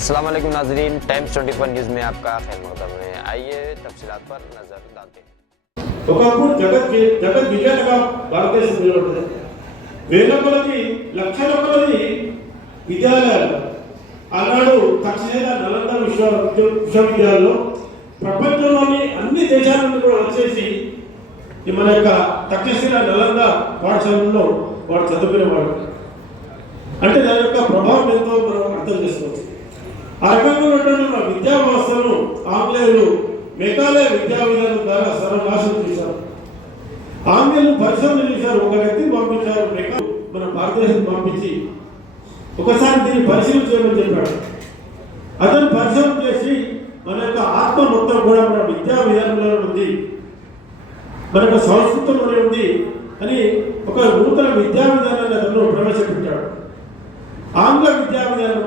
अस्सलाम वालेकुम नाज़रीन, टाइम्स 24 न्यूज़ में आपका खैर मक़दम है। आइए तफसीलात पर नज़र डालते हैं। ఒకప్పుడు జగత్ విజేతగా భారతదేశం నిలబడింది. వేల కొలది లక్షల కొలది విద్యాలయాలు ఆనాడు తక్షశిల నలంద విశ్వవిద్యాలయంలో ప్రపంచంలోని అన్ని దేశాల నుండి కూడా వచ్చేసి మన యొక్క తక్షశిల నలంద పాఠశాలలో వాడు చదువుకునేవాడు. అంటే దాని యొక్క ప్రభావం ఎంతో మనం అర్థం చేసుకోవచ్చు. ఆ రకంగా ఉన్నటువంటి మన విద్యా వ్యవస్థను ఆంగ్లేయులు మేఘాలయ విద్యా విధానం ద్వారా సర్వనాశనం చేశారు. ఆంగ్లేయులు పరిశ్రమలు చేశారు. ఒక వ్యక్తిని పంపించారు, మన భారతదేశం పంపించి ఒకసారి దీన్ని పరిశీలన చేయమని చెప్పాడు. అతను పరిశీలన చేసి మన యొక్క ఆత్మ మొత్తం కూడా మన విద్యా విధానంలో ఉంది, మన యొక్క సంస్కృతంలోనే ఉంది అని ఒక నూతన విద్యా విధానాన్ని అతను ప్రవేశపెట్టాడు. ఆంగ్ల విద్యా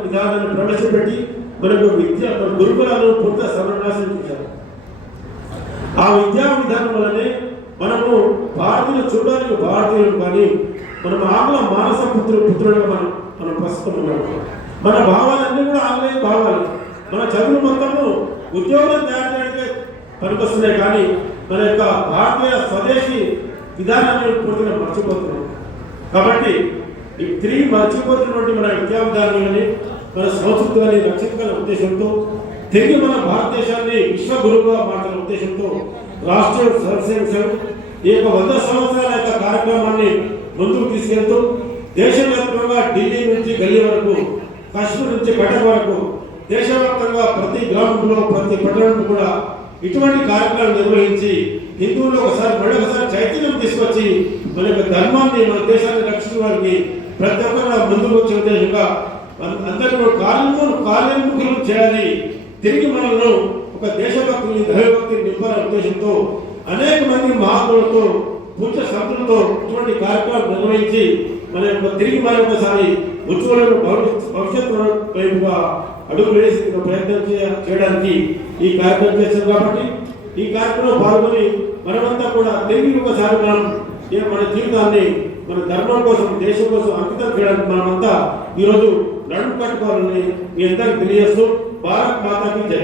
విధానాన్ని ప్రవేశపెట్టి మనకు మన గురుకులాలను పూర్త సర్వనాశనం చేశారు. ఆ విద్యా విధానం వల్లనే మనము భారతీయులు చూడడానికి భారతీయులు, కానీ మనం ఆంగ్ల మానస పుత్రులుగా మనం ప్రస్తుతం ఉన్నాము. మన భావాలన్నీ కూడా ఆంగ్లేయ భావాలు. మన చదువు మొత్తము ఉద్యోగం తయారు చేయడానికి పనికొస్తున్నాయి, కానీ మన యొక్క భారతీయ స్వదేశీ విధానాన్ని పూర్తిగా మర్చిపోతున్నాం. కాబట్టి తిరిగి మర్చిపోతున్నటువంటి మన విద్యా విధానాన్ని, మన సంస్కృతిని రక్షించాలనే ఉద్దేశంతో, తిరిగి మన భారతదేశాన్ని విశ్వగురువుగా మార్చాలనే ఉద్దేశంతో రాష్ట్రీయ స్వయంసేవక సంఘ్ ఈ యొక్క 100 సంవత్సరాల యొక్క కార్యక్రమాన్ని ముందుకు తీసుకెళ్తూ దేశవ్యాప్తంగా ఢిల్లీ నుంచి గల్లీ వరకు, కాశ్మీర్ నుంచి కటక్ వరకు దేశవ్యాప్తంగా ప్రతి గ్రామంలో ప్రతి పట్టణంలో కూడా ఇటువంటి కార్యక్రమాలు నిర్వహించి హిందువులు మరొకసారి చైతన్యం తీసుకొచ్చి మన యొక్క ధర్మాన్ని, మన దేశాన్ని రక్షించడానికి ప్రతి ఒక్కరు ముందుకు వచ్చే ఉద్దేశంగా అందరూ కార్యోన్ముఖులు చేయాలి. తిరిగి మనలో ఒక దేశభక్తిని, దైవభక్తిని నింపాలనే ఉద్దేశంతో అనేక మంది మహాత్ములతో, పూజ్య సంతులతో ఇటువంటి కార్యక్రమాలు నిర్వహించి మన యొక్క తిరిగి మరొకసారి ఉజ్వలమైన భవిష్యత్తు వైపుగా అడుగులు వేసి ప్రయత్నం చేయడానికి ఈ కార్యక్రమం చేశారు. కాబట్టి ఈ కార్యక్రమంలో పాల్గొని మనమంతా కూడా తిరిగి ఒకసారి మన జీవితాన్ని మన ధర్మం కోసం, దేశం కోసం అంకితం చేయడానికి మనమంతా ఈరోజు నడుము కట్టుకోవాలని మీ అందరికీ తెలియజేస్తూ భారత్ మాతాకి జై.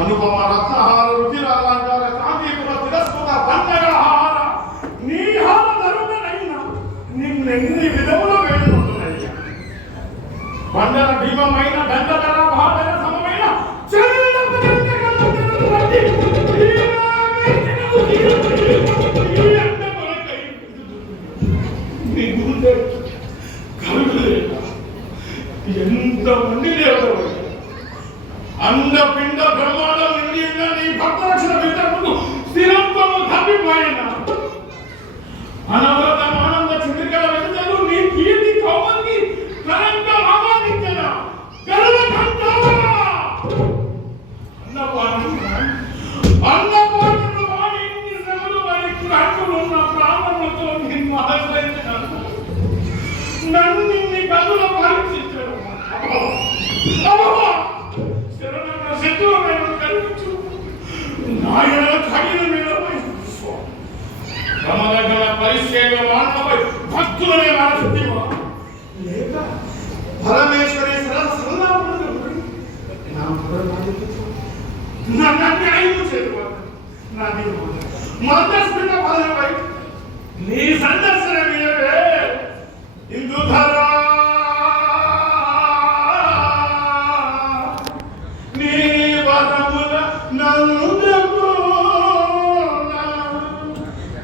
అనుభవ రత్నహార రుచిర అలంకార కాంతిపుర తిరస్కృత పంచగహార నీహార ధరుణనైన నిన్నెన్ని విధముల వేడుకుంటున్నాయి. నాయన అనవరతం ఆనంద చంద్రికల వెలుగులు నీ కీర్తి కౌమంది కరంగా ఆవాదించన గర్వకంఠ అన్నపాటులు వాడి ఇన్ని శ్రమలు వారికి కట్టులున్న ప్రాణములతో నిన్ను ఆశ్రయించినాను నన్ను నిన్ని కదుల పరీక్షించను శరణన్న శత్రువులను కల్పించు నాయన కడిన మీద కమలగల పరిశ్రమ మానవై భక్తులనే మానసిద్ధివా లేక పరమేశ్వరి నన్ను చేరువా నా దీవు మద్దస్మిత పదవై నీ సందర్శన మీరే హిందూధరా నీ వరముల నందకు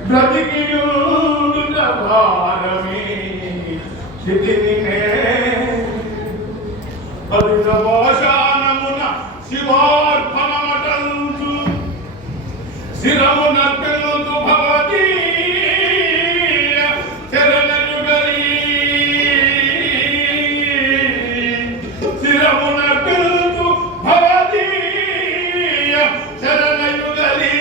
బ్రతికియుండుట భారమే స్థితినే పవిత్ర భాషానమున శివార్పణమటంచు శిరమున పెనుతు భవతి శరణయుగలి శిరమున పెనుతు భవతి శరణయుగలి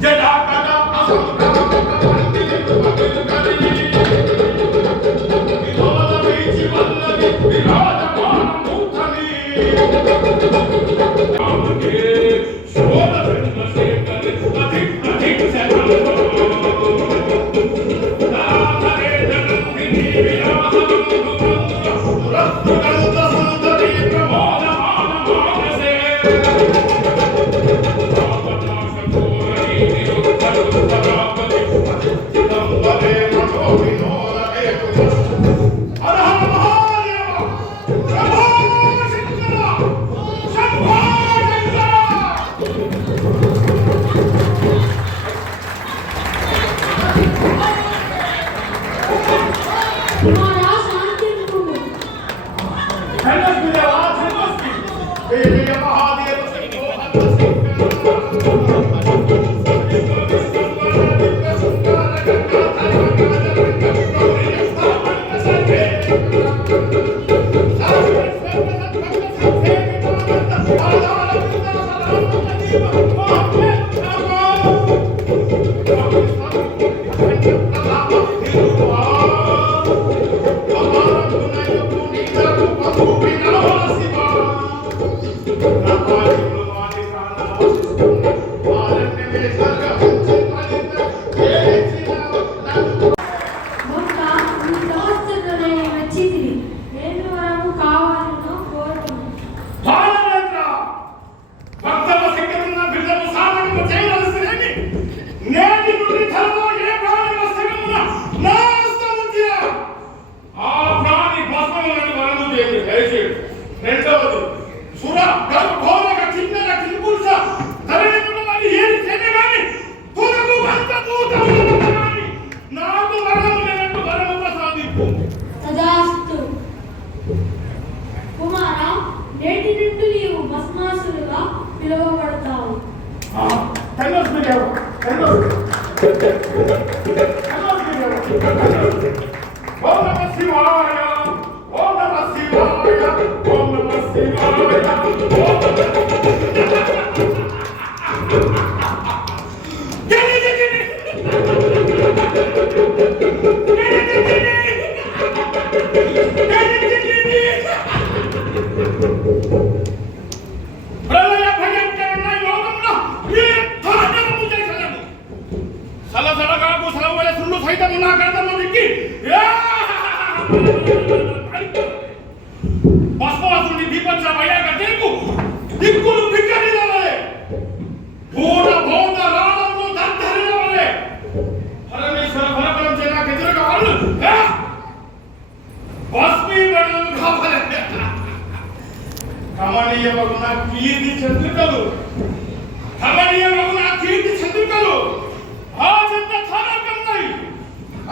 జడా కడా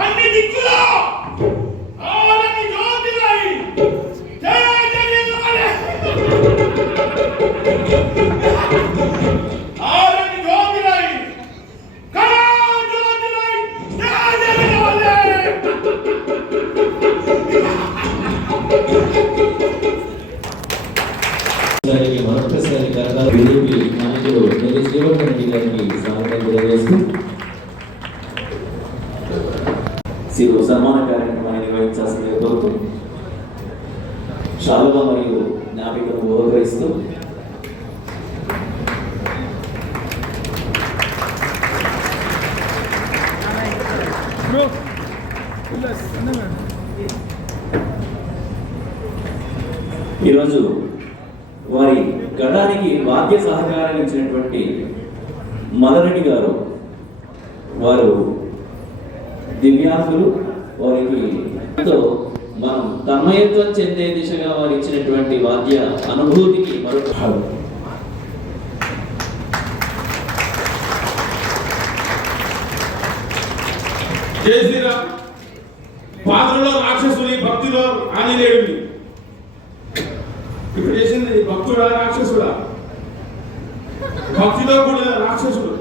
అన్ని దిక్కులో ఆలని జ్యోతిలై జయ జయ జ్ఞాపికను బహుకరిస్తూ ఈరోజు వారి గణానికి వాద్య సహకారం ఇచ్చినటువంటి మదరెడ్డి గారు, వారు దివ్యాంగులు, వారికి మనం తన్మయత్వం చెందే దిశగా వారు ఇచ్చినటువంటి వాద్య అనుభూతికి మరొక భాగం. జై శ్రీరామ్. పాత్రలో రాక్షసుని, భక్తిలో ఆంజనేయుడిని. ఇప్పుడు చేసింది భక్తుడా రాక్షసుడా? భక్తిలో కూడా రాక్షసుడు.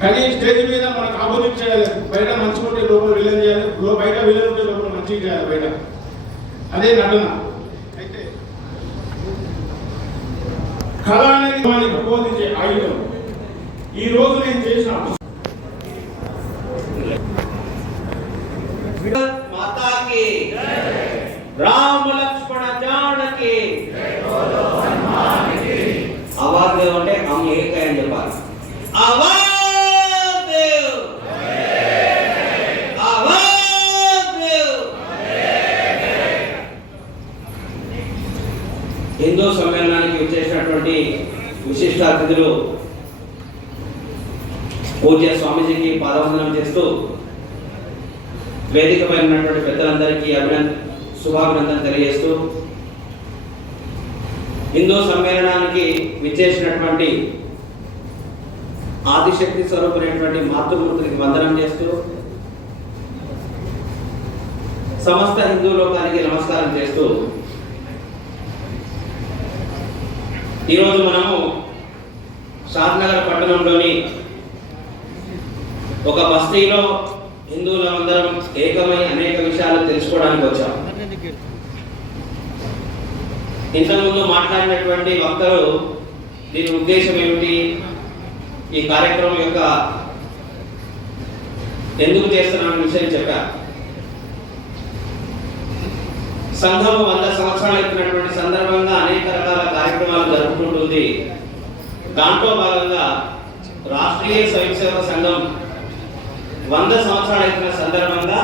కానీ స్టేజ్ మీద మనకు ఆపోజిట్ చేయాలి. బయట మంచిగా ఉంటే లోపల విలన్ చేయాలి, బయట విలన్ ఉంటే లోపల మంచిగా చేయాలి. బయట అదే నటన. అయితే కళ అనేది మనకి బోధించే ఆయుధం. ఈ రోజు నేను చేసిన माता की राम लक्ष्मण जानकी आवाज అంటే हम एक है అని చెప్పాలి. आवाज హిందూ సమ్మేళనానికి వచ్చేసినటువంటి విశిష్ట అతిథులు పూజ్య స్వామీజీకి పాదవందనం చేస్తూ వేదికపై ఉన్నటువంటి పెద్దలందరికీ శుభాభినందన తెలియజేస్తూ హిందూ సమ్మేళనానికి విచ్చేసినటువంటి ఆదిశక్తి స్వరూపునైనటువంటి మాతృమూర్తికి వందనం చేస్తూ సమస్త హిందూ లోకానికి నమస్కారం చేస్తూ ఈరోజు మనము షాద్నగర్ పట్టణంలోని ఒక బస్తీలో హిందువులందరం ఏకమై అనేక విషయాలు తెలుసుకోవడానికి వచ్చాం. ఇంతకుముందు మాట్లాడినటువంటి వక్తలు దీని ఉద్దేశం ఏమిటి, ఈ కార్యక్రమం యొక్క ఎందుకు చేస్తున్న విషయం చెప్పారు. సంఘము 100 సంవత్సరాలు ఎత్తినటువంటి సందర్భంగా అనేక రకాల కార్యక్రమాలు జరుపుకుంటుంది. దాంట్లో భాగంగా రాష్ట్రీయ స్వయం సేవక సంఘం 100 సంవత్సరాలు అయిన సందర్భంగా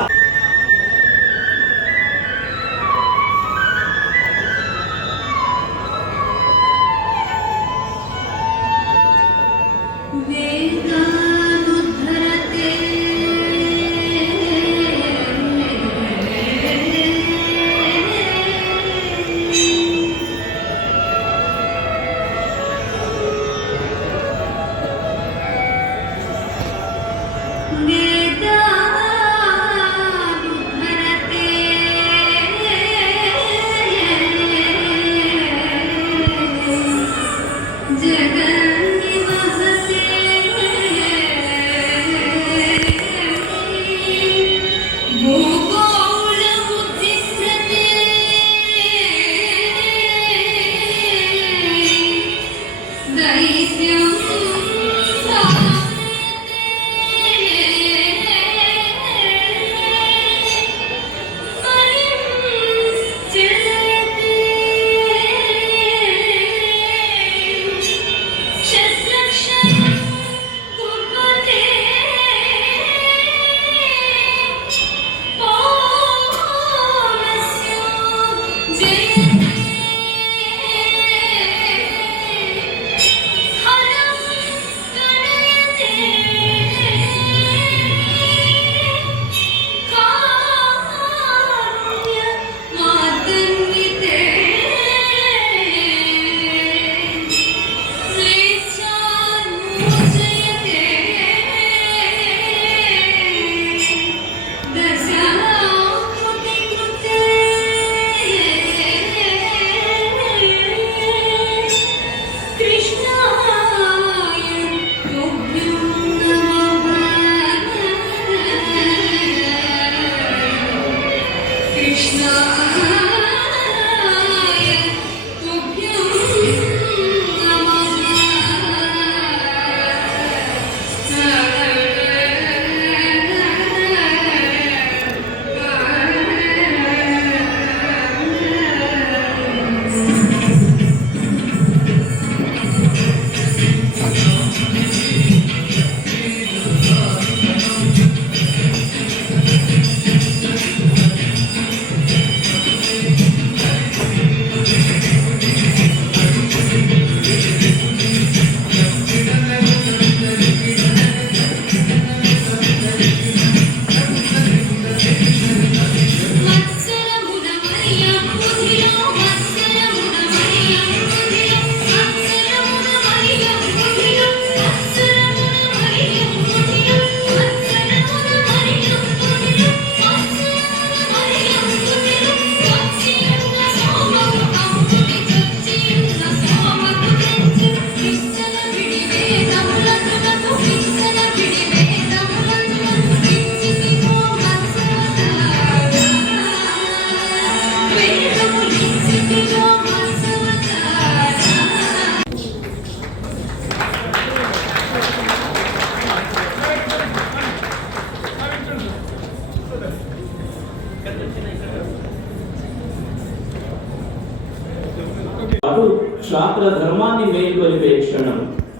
పాటు క్షాత్ర ధర్మాన్ని మేల్కొలిపే క్షణం.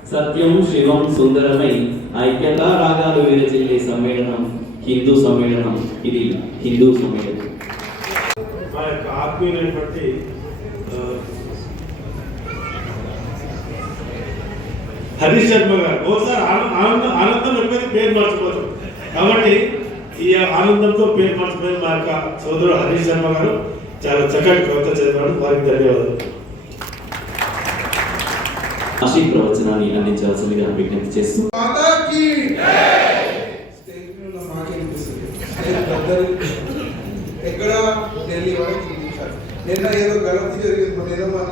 సత్యం శివం సుందరమై ఐక్యతా రాగాలు విరచిల్లే సమ్మేళనం హిందూ సమ్మేళనం. ఇది హిందూ సమ్మేళనం. మా యొక్క ఆత్మీయులైనటువంటి హరీష్ శర్మ గారు ఒకసారి ఆనందం ఎక్కువైతే పేరు మర్చిపోతాం కాబట్టి ఈ ఆనందంతో పేరు మర్చిపోయిన మా యొక్క సోదరుడు హరీష్ శర్మ గారు చాలా చక్కటి కవిత చదివాడు. వారికి ధన్యవాదాలు. ఆశీ ప్రవచనాన్ని అందించాల్సిందిగా విజ్ఞప్తి చేస్తూ ఎక్కడ ఢిల్లీ వరకు నిన్న ఏదో గలతీ జరిగింది మన ఏదో మన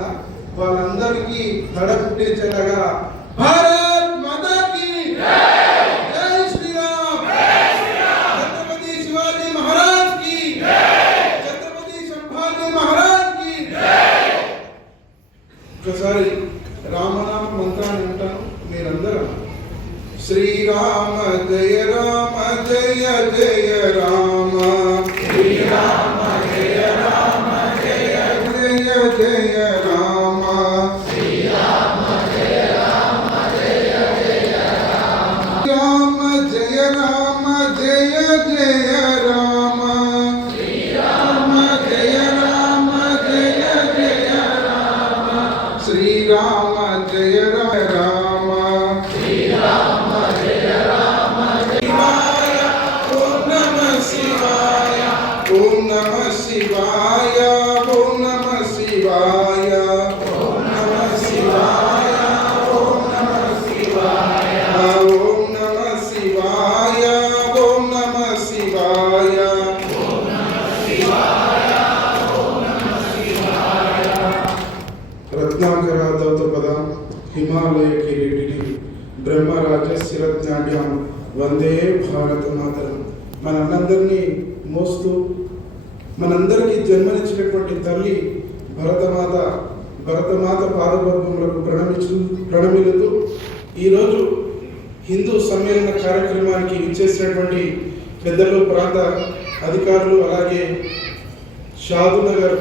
వాళ్ళందరికీ దడ పుట్టించేలాగా భారత్ మాతా కీ జై శ్రీరామ్, ఛత్రపతి శివాజీ మహారాజ్ కి, ఛత్రపతి సంభాజీ మహారాజ్ కి. ఒకసారి రామనామ మంత్రాన్ని అంటాను, మీరందరూ శ్రీరామ జయ రామ జయ జయ రామ, శ్రీరామ జయ రామ జయ జయ జయ రామ, శ్రీరామ జయ రామ జయ జయ రామ, రామ జయ రామ జయ జయ రామ, శ్రీరామ జయ రామ జయ జయ రామ, శ్రీరామ జయ రామ, శ్రీరామ జయ రామ శివాయ. ఓం నమః శివాయ, ఓం నమః శివాయ, ఓం నమః శివాయ, ఓం నమః శివాయ, ఓం నమః శివాయ, ఓం నమః శివాయ, ఓం నమః శివాయ, ఓం నమః శివాయ, ఓం నమః శివాయ. రత్నాకరాదౌత పదం హిమాలయ కిరీటిని బ్రహ్మరాజ శిరజ్ఞాఢ్యం వందే భారత మాతరం. మనందరినీ మోస్తూ మనందరికీ జన్మనిచ్చినటువంటి తల్లి భరతమాత పాదపద్మములకు ప్రణమిలుతూ ఈరోజు హిందూ సమ్మేళన కార్యక్రమానికి ఇచ్చేసినటువంటి పెద్దలు, ప్రాంత అధికారులు, అలాగే షాదునగర్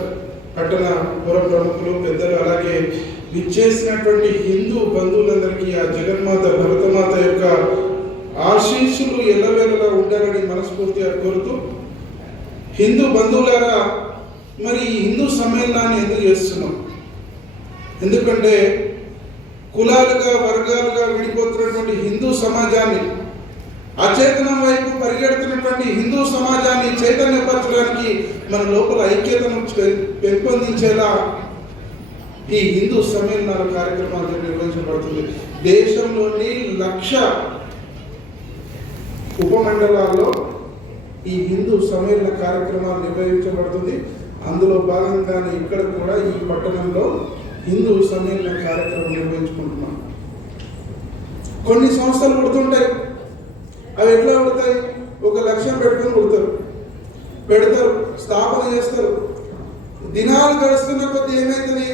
పట్టణ పుర ప్రముఖులు, పెద్దలు, అలాగే విచ్చేసినటువంటి హిందూ బంధువులందరికీ ఆ జగన్మాత భరతమాత యొక్క ఆశీస్సులు ఎల్లవేళలా ఉండాలని మనస్ఫూర్తిగా కోరుతూ, హిందూ బంధువులారా, మరి ఈ హిందూ సమ్మేళనాన్ని ఎందుకు చేస్తున్నాం? ఎందుకంటే కులాలుగా వర్గాలుగా విడిపోతున్నటువంటి హిందూ సమాజాన్ని, అచేతనం వైపు పరిగెడుతున్నటువంటి హిందూ సమాజాన్ని చైతన్యపరచడానికి, మన లోపల ఐక్యతను పెంపొందించేలా ఈ హిందూ సమ్మేళనాల కార్యక్రమాలు నిర్వహించబడుతుంది. దేశంలోని 1,00,000 ఉపమండలాల్లో ఈ హిందూ సమ్మేళన కార్యక్రమాలు నిర్వహించబడుతుంది. అందులో భాగంగానే ఇక్కడ కూడా ఈ పట్టణంలో హిందూ సమ్మేళన కార్యక్రమం నిర్వహించుకుంటున్నాం. కొన్ని సంస్థలు పుడుతుంటాయి, అవి ఎట్లా పుడతాయి? ఒక లక్ష్యం పెట్టుకొని పెడతారు, స్థాపన చేస్తారు. దినాలు గడుస్తున్న కొద్దీ ఏమవుతుంది?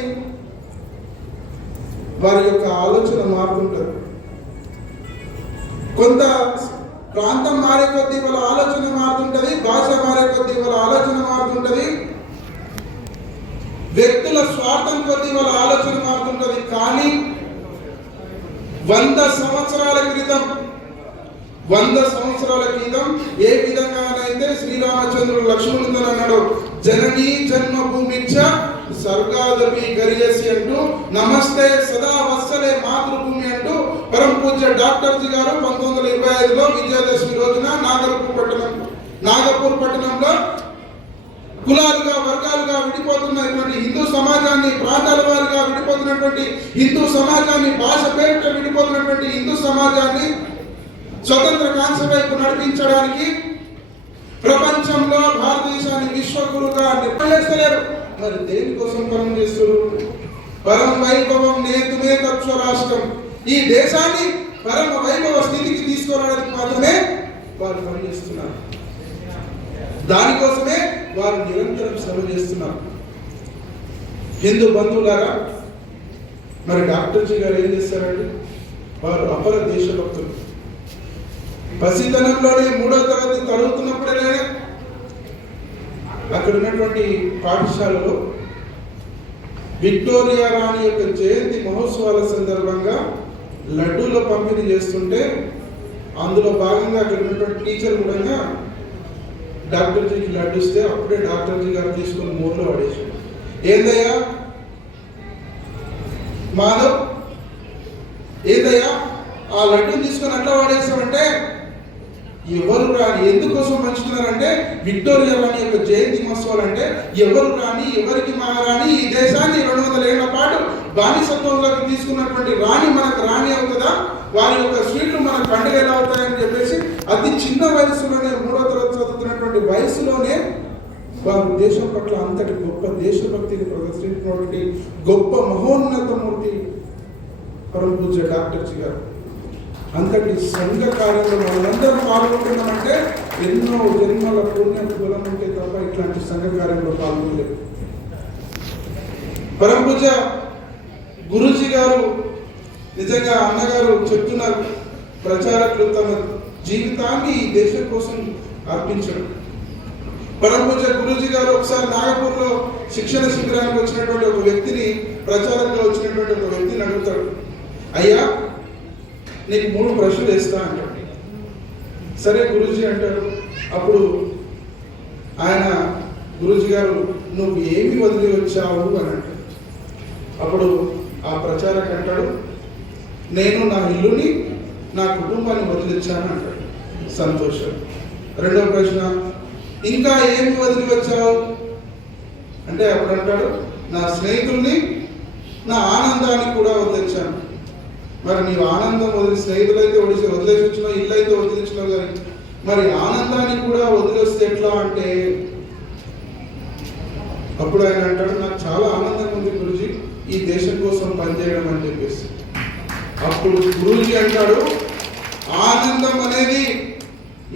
వారి యొక్క ఆలోచన మారుతుంటారు. కొంత ప్రాంతం మారే కొద్దీ వాళ్ళ ఆలోచన మారుతుంటది, భాష మారే కొద్దీ వాళ్ళ ఆలోచన మారుతుంటది, వ్యక్తుల స్వార్థం కొద్దీ వాళ్ళ ఆలోచన మారుతుంటది. కానీ 100 సంవత్సరాల క్రితం ఏ విధంగానైతే శ్రీరామచంద్రుడు లక్ష్మణుడు అన్నాడు, జననీ జన్మభూమిచ్చ స్వర్గాదపి గరియసి అంటూ, నమస్తే సదా వత్సలే మాతృభూమి అంటూ పరమ పూజ్య డాక్టర్ జీ గారు 1925లో విజయదశమి రోజున నాగపూర్ పట్టణంలో కులాలుగా వర్గాలుగా విడిపోతున్నటువంటి హిందూ సమాజాన్ని, ప్రాంతాల వారిగా విడిపోతున్నటువంటి హిందూ సమాజాన్ని, భాష పేరిట విడిపోతున్నటువంటి హిందూ సమాజాన్ని స్వతంత్ర కాంక్ష వైపు నడిపించడానికి ప్రపంచంలో భారతదేశాన్ని విశ్వగురుగా నిర్ణయిస్తలేరు. మరి దేనికోసం పని చేస్తున్నారు? పరమ వైభవం నేతుమే తత్వ రాష్ట్రం, ఈ దేశాన్ని పరమ వైభవ స్థితికి తీసుకురావడానికి మాత్రమే వారు పనిచేస్తున్నారు. దానికోసమే వారు నిరంతరం శ్రమ చేస్తున్నారు. హిందూ బంధువులారా, మరి డాక్టర్ జీ గారు ఏం చేస్తారండి? వారు అపర దేశభక్తులు. పసితనంలోనే 3వ తరగతి చదువుతున్నప్పుడే అక్కడ ఉన్నటువంటి పాఠశాలలో విక్టోరియా రాణి యొక్క జయంతి మహోత్సవాల సందర్భంగా లడ్డూల పంపిణీ చేస్తుంటే అందులో భాగంగా అక్కడ ఉన్నటువంటి టీచర్ కూడా డాక్టర్జీకి లడ్డు ఇస్తే అప్పుడే డాక్టర్జీ గారు తీసుకొని మూలలో పడేసాడు. ఏందయ్యా మాధవ్, ఏదయ్యా ఆ లడ్డూని తీసుకొని అట్లా వాడేసామంటే ఎవరు రాని ఎందుకోసం పంచుతున్నారంటే విక్టోరియా రాణి యొక్క జయంతి మహోత్సవాలు అంటే ఎవరు రాని ఎవరికి మహారాణి ఈ దేశాన్ని 200 ఏళ్ల పాటు బానిసత్వంలోకి తీసుకున్నటువంటి రాణి మనకు రాణి అవుతుందా, వారి యొక్క స్వీట్లు మన పండుగ ఎలా అవుతాయని చెప్పేసి అతి చిన్న వయసులోనే 3వ తరగతి చదువుతున్నటువంటి వయసులోనే వారు దేశం పట్ల అంతటి గొప్ప దేశభక్తిని ప్రదర్శించినటువంటి గొప్ప మహోన్నత మూర్తి పరమ పూజ్య డాక్టర్జీ గారు. అంతటి సంఘ కార్యంలో మనందరం పాల్గొంటున్నామంటే ఎన్నో జన్మల పుణ్య బలం ఉంటే తప్ప ఇట్లాంటి సంఘ కార్యంలో పాల్గొనలేదు. పరమ పూజ్య గురూజీ గారు నిజంగా అన్నగారు చెప్తున్నారు, ప్రచారకులు తమ జీవితాన్ని ఈ దేశం కోసం అర్పించడం. పరమ పూజ్య గురూజీ గారు ఒకసారి నాగపూర్లో శిక్షణ శిబిరానికి వచ్చినటువంటి ఒక వ్యక్తిని, ప్రచారంగా వచ్చినటువంటి ఒక వ్యక్తిని అడుగుతాడు, అయ్యా నీకు 3 ప్రశ్నలు వేస్తా అంటాడు. సరే గురూజీ అంటాడు. అప్పుడు ఆయన గురూజీ గారు నువ్వు ఏమి వదిలి వచ్చావు అని అంటాడు. అప్పుడు ఆ ప్రచారక అంటాడు, నేను నా ఇల్లుని నా కుటుంబాన్ని వదిలి వచ్చాను అంటాడు. సంతోషం. రెండవ ప్రశ్న, ఇంకా ఏమి వదిలి వచ్చావు అంటే అప్పుడు అంటాడు, నా స్నేహితుల్ని నా ఆనందాన్ని కూడా వదిలించాను. మరి నీవు ఆనందం స్నేహితులైతే వదిలేసి వచ్చినావు, ఇల్లు అయితే వదిలించినావు, కానీ మరి ఆనందాన్ని కూడా వదిలేస్తే ఎట్లా అంటే అప్పుడు ఆయన అంటాడు, నాకు చాలా ఆనందంగా ఉంది గురూజీ ఈ దేశం కోసం పనిచేయడం అని చెప్పేసి. అప్పుడు గురూజీ అంటాడు, ఆనందం అనేది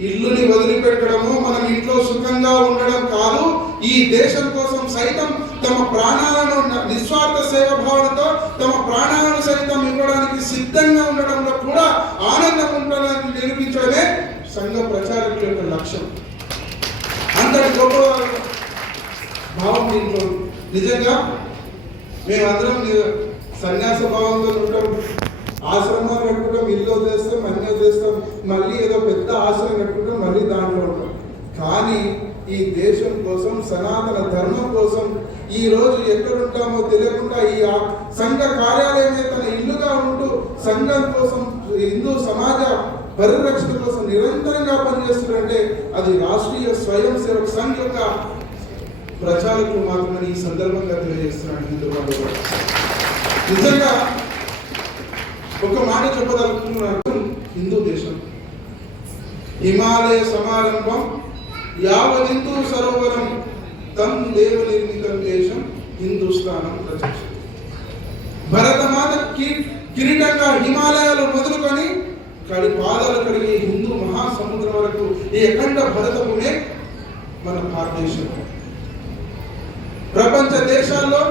ఇల్లుని వదిలిపెట్టడము, మనం ఇంట్లో సుఖంగా ఉండడం కాదు, ఈ దేశం కోసం సైతం తమ ప్రాణాలను నిస్వార్థ సేవ భావనతో తమ ప్రాణాలను సైతం ఇవ్వడానికి సిద్ధంగా ఉండడంలో కూడా ఆనందం ఉంటుందని నిరూపించడమే సంఘ ప్రచారకుల యొక్క లక్ష్యం. అంతటి గొప్ప భావం దీంట్లో. నిజంగా మేమందరం సన్యాస భావంతో ఉంటాం, ఆశ్రమాలు కట్టుకుంటాం, ఇల్లు చేస్తాం, అన్నీ చేస్తాం, మళ్ళీ ఏదో పెద్ద ఆశ్రమం కట్టుకుంటాం, మళ్ళీ దాంట్లో ఉంటాం. కానీ ఈ దేశం కోసం, సనాతన ధర్మం కోసం ఈ రోజు ఎక్కడుంటామో తెలియకుండా ఈ సంఘ కార్యాలయమే తన ఇల్లుగా ఉంటూ సంఘం కోసం, హిందూ సమాజ పరిరక్షణ కోసం నిరంతరంగా పనిచేస్తున్నారంటే అది రాష్ట్రీయ స్వయం సేవక్ సంఘ్ యొక్క ప్రచారకులు మాత్రమే ఈ సందర్భంగా తెలియజేస్తున్నాడు. హిందూ బంధువులు నిజంగా ఒక మాట చెప్పదలుచుకున్నారు, హిందూ దేశం హిమాలయ సమారంభం యావదిందూ సరోవరం తం దేవ నిర్మితం దేశం హిందుస్థానం ప్రచక్ష. భరతమాత కిరీటంగా హిమాలయాలు మొదలుకొని పాదాలు కడిగి హిందూ మహాసముద్రం వరకు ఈ అఖండ భరతభూమే మన భారతదేశం. ప్రపంచ దేశాల్లో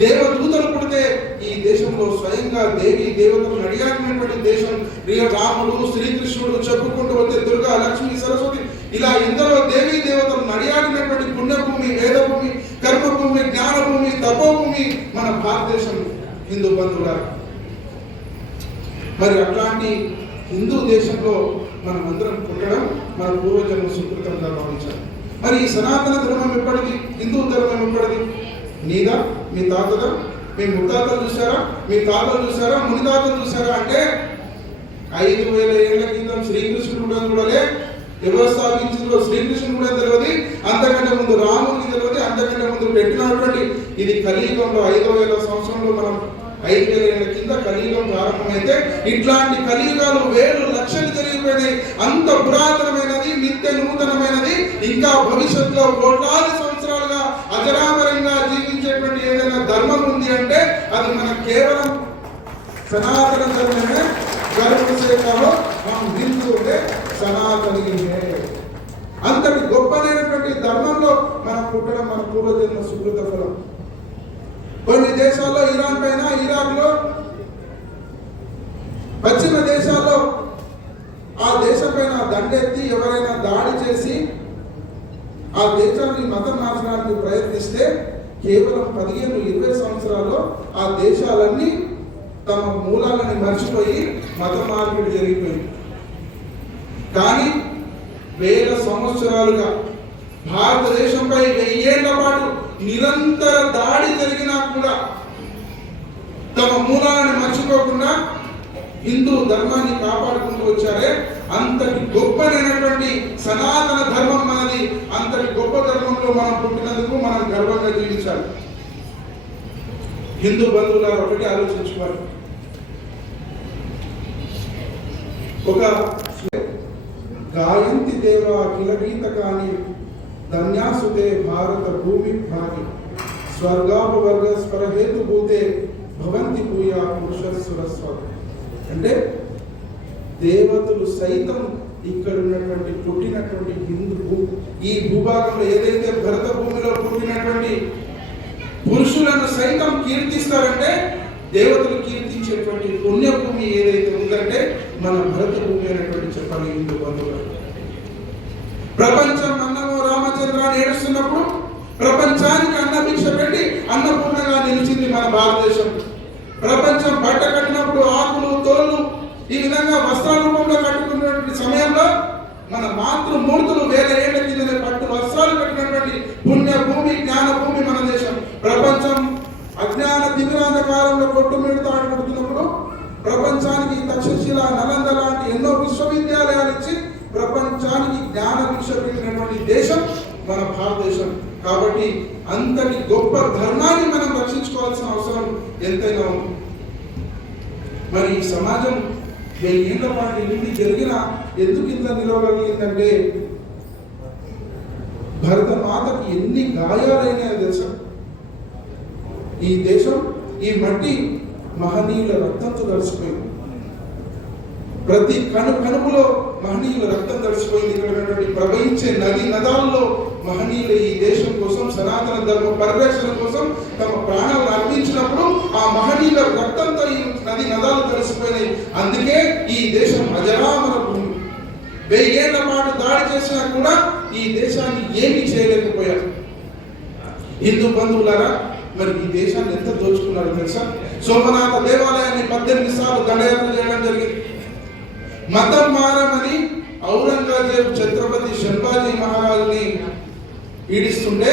దేవదూతలు పుడితే ఈ దేశంలో స్వయంగా దేవి దేవతలు అడిగాడినటువంటి దేశం. రాముడు, శ్రీకృష్ణుడు చెప్పుకుంటూ వస్తే దుర్గా, లక్ష్మి, సరస్వతి ఇలా ఎందరో దేవీ దేవతలు నడియాడినటువంటి పుణ్యభూమి, వేదభూమి, కర్మభూమి, జ్ఞానభూమి, తపోభూమి మన భారతదేశం. హిందూ బంధువులారా, మరి అట్లాంటి హిందూ దేశంలో మనం అందరం పుట్టడం మన పూర్వజన్మ సుకృతంగా భావించాలి. మరి ఈ సనాతన ధర్మం ఎప్పటిది, హిందూ ధర్మం ఎప్పటిది? నీదా, మీ తాతదా, మీ ముత్తాతలు చూసారా, మీ తాతలు చూసారా, మునితాతలు చూసారా అంటే 5000 ఏళ్ల క్రితం శ్రీకృష్ణుడు కూడా ఎవరు స్థాపించిందో శ్రీకృష్ణుడు కూడా తెలియదు, అంతకంటే ముందు రాముడికి తెలియదు, అంతకంటే ముందు పెట్టినటువంటి ఇది కలియుగంలో 5000 సంవత్సరంలో మనం 5000 ఏళ్ల కింద కలియుగం ప్రారంభమైతే ఇట్లాంటి కలియుగాలు వేలు లక్షలు జరిగిపోయినాయి. అంత పురాతనమైనది, నిత్య నూతనమైనది, ఇంకా భవిష్యత్తులో కోట్లాది సంవత్సరాలుగా అజరామరంగా జీవించేటువంటి ఏదైనా ధర్మం ఉంది అంటే అది మన కేవలం సనాతన ధర్మమే. గర్భసేకలో మనం హిందువులే, సనాతని. అంతటి గొప్పనైనటువంటి ధర్మంలో మనం పుట్టడం మన పూర్వజన్మ సుకృత ఫలం. కొన్ని దేశాల్లో, ఇరాన్ పైన, ఇరాక్ లో, పశ్చిమ దేశాల్లో ఆ దేశం పైన దండెత్తి ఎవరైనా దాడి చేసి ఆ దేశాన్ని మతం మార్చడానికి ప్రయత్నిస్తే కేవలం 15-20 సంవత్సరాల్లో ఆ దేశాలన్నీ తమ మూలాలని మర్చిపోయి మత మార్పిడి జరిగిపోయింది. కానీ వేల సంవత్సరాలుగా భారతదేశంపై 1000 ఏళ్ల పాటు నిరంతర దాడి జరిగినా కూడా తమ మూలాలను మర్చిపోకుండా హిందూ ధర్మాన్ని కాపాడుకుంటూ వచ్చారే, అంతటి గొప్పనైనటువంటి సనాతన ధర్మం మనది. అంతటి గొప్ప ధర్మంలో మనం పుట్టినందుకు మనం గర్వంగా జీవించాలి. హిందూ బంధువులారు ఒకటి ఆలోచించుకోవాలి. ఒక గాయంతి దేవ అఖిల గీత కాని ధన్యాసుతే భారత భూమి భాగి స్వర్గాపవర్గ స్వరహేతు భూతే భవంతి పూయా పురుషస్వరస్వ. అంటే దేవతలు సైతం ఇక్కడ ఉన్నటువంటి పుట్టినటువంటి హిందూ ఈ భూభాగంలో ఏదైతే భరత భూమిలో పుట్టినటువంటి పురుషులను సైతం కీర్తిస్తారంటే దేవతలు కీర్తించేటువంటి పుణ్యభూమి ఏదైతే ఉందంటే మన భరత భూమి అనేటువంటి చెప్పాలి హిందూ బంధువులు. ప్రపంచం అన్నమో రామచంద్రాన్ని ఏడుస్తున్నప్పుడు ప్రపంచానికి అన్న భిక్ష పెట్టి అన్నపూర్ణగా నిలిచింది మన భారతదేశం. ప్రపంచం బట్ట కట్టినప్పుడు ఆకులు తోళ్ళు ఈ విధంగా వస్త్రాల రూపంలో కట్టుకున్నటువంటి సమయంలో మన మాతృమూర్తులు 1000 ఏళ్ల కిందనే పట్టు వస్త్రాలు కట్టినటువంటి పుణ్య భూమి జ్ఞాన భూమి మన దేశం. ప్రపంచం అజ్ఞాన దివ్యాంధకారంలో కొట్టుమిడతాడుకుంటున్నప్పుడు ప్రపంచానికి తక్షశిల నలంద లాంటి ఎన్నో విశ్వవిద్యాలయాలు ఇచ్చి ప్రపంచానికి జ్ఞాన భిక్ష పెట్టినటువంటి దేశం మన భారతదేశం. కాబట్టి అంతటి గొప్ప ధర్మాన్ని మనం రక్షించుకోవాల్సిన అవసరం ఎంతైనా ఉంది. మరి ఈ సమాజం 1000 ఏళ్ల పాటు ఎన్ని జరిగినా ఎందుకు ఇంత నిలవగలిగిందంటే భరత మాతకి ఎన్ని గాయాలైనా తెలుసా? ఈ దేశం ఈ మట్టి మహనీయుల రక్తంతో తడిసిపోయింది. ప్రతి కణుపులో మహనీయుల రక్తం తడిసిపోయింది. ఇక్కడ ఉన్నటువంటి ప్రవహించే నది నదాల్లో మహనీయులు ఈ దేశం కోసం సనాతన ధర్మ పరిరక్షణ కోసం తమ ప్రాణాలను అర్పించినప్పుడు ఆ మహనీయుల రక్తంతో ఈ నది నదాలు తడిసిపోయినాయి. అందుకే ఈ దేశం అజరామర భూమి. 1000 ఏళ్ల పాటు దాడి చేసినా కూడా ఈ దేశాన్ని ఏమీ చేయలేకపోయారు. హిందూ బంధువులారా, మరి ఈ దేశాన్ని ఎంత దోచుకున్నారో తెలుసా? సోమనాథ దేవాలయాన్ని 18 సార్లు దండయాత్ర చేయడం జరిగింది. మతం మారమని ఔరంగజేబ్ ఛత్రపతి శంభాజీ మహారాజుని ఈడిస్తుంటే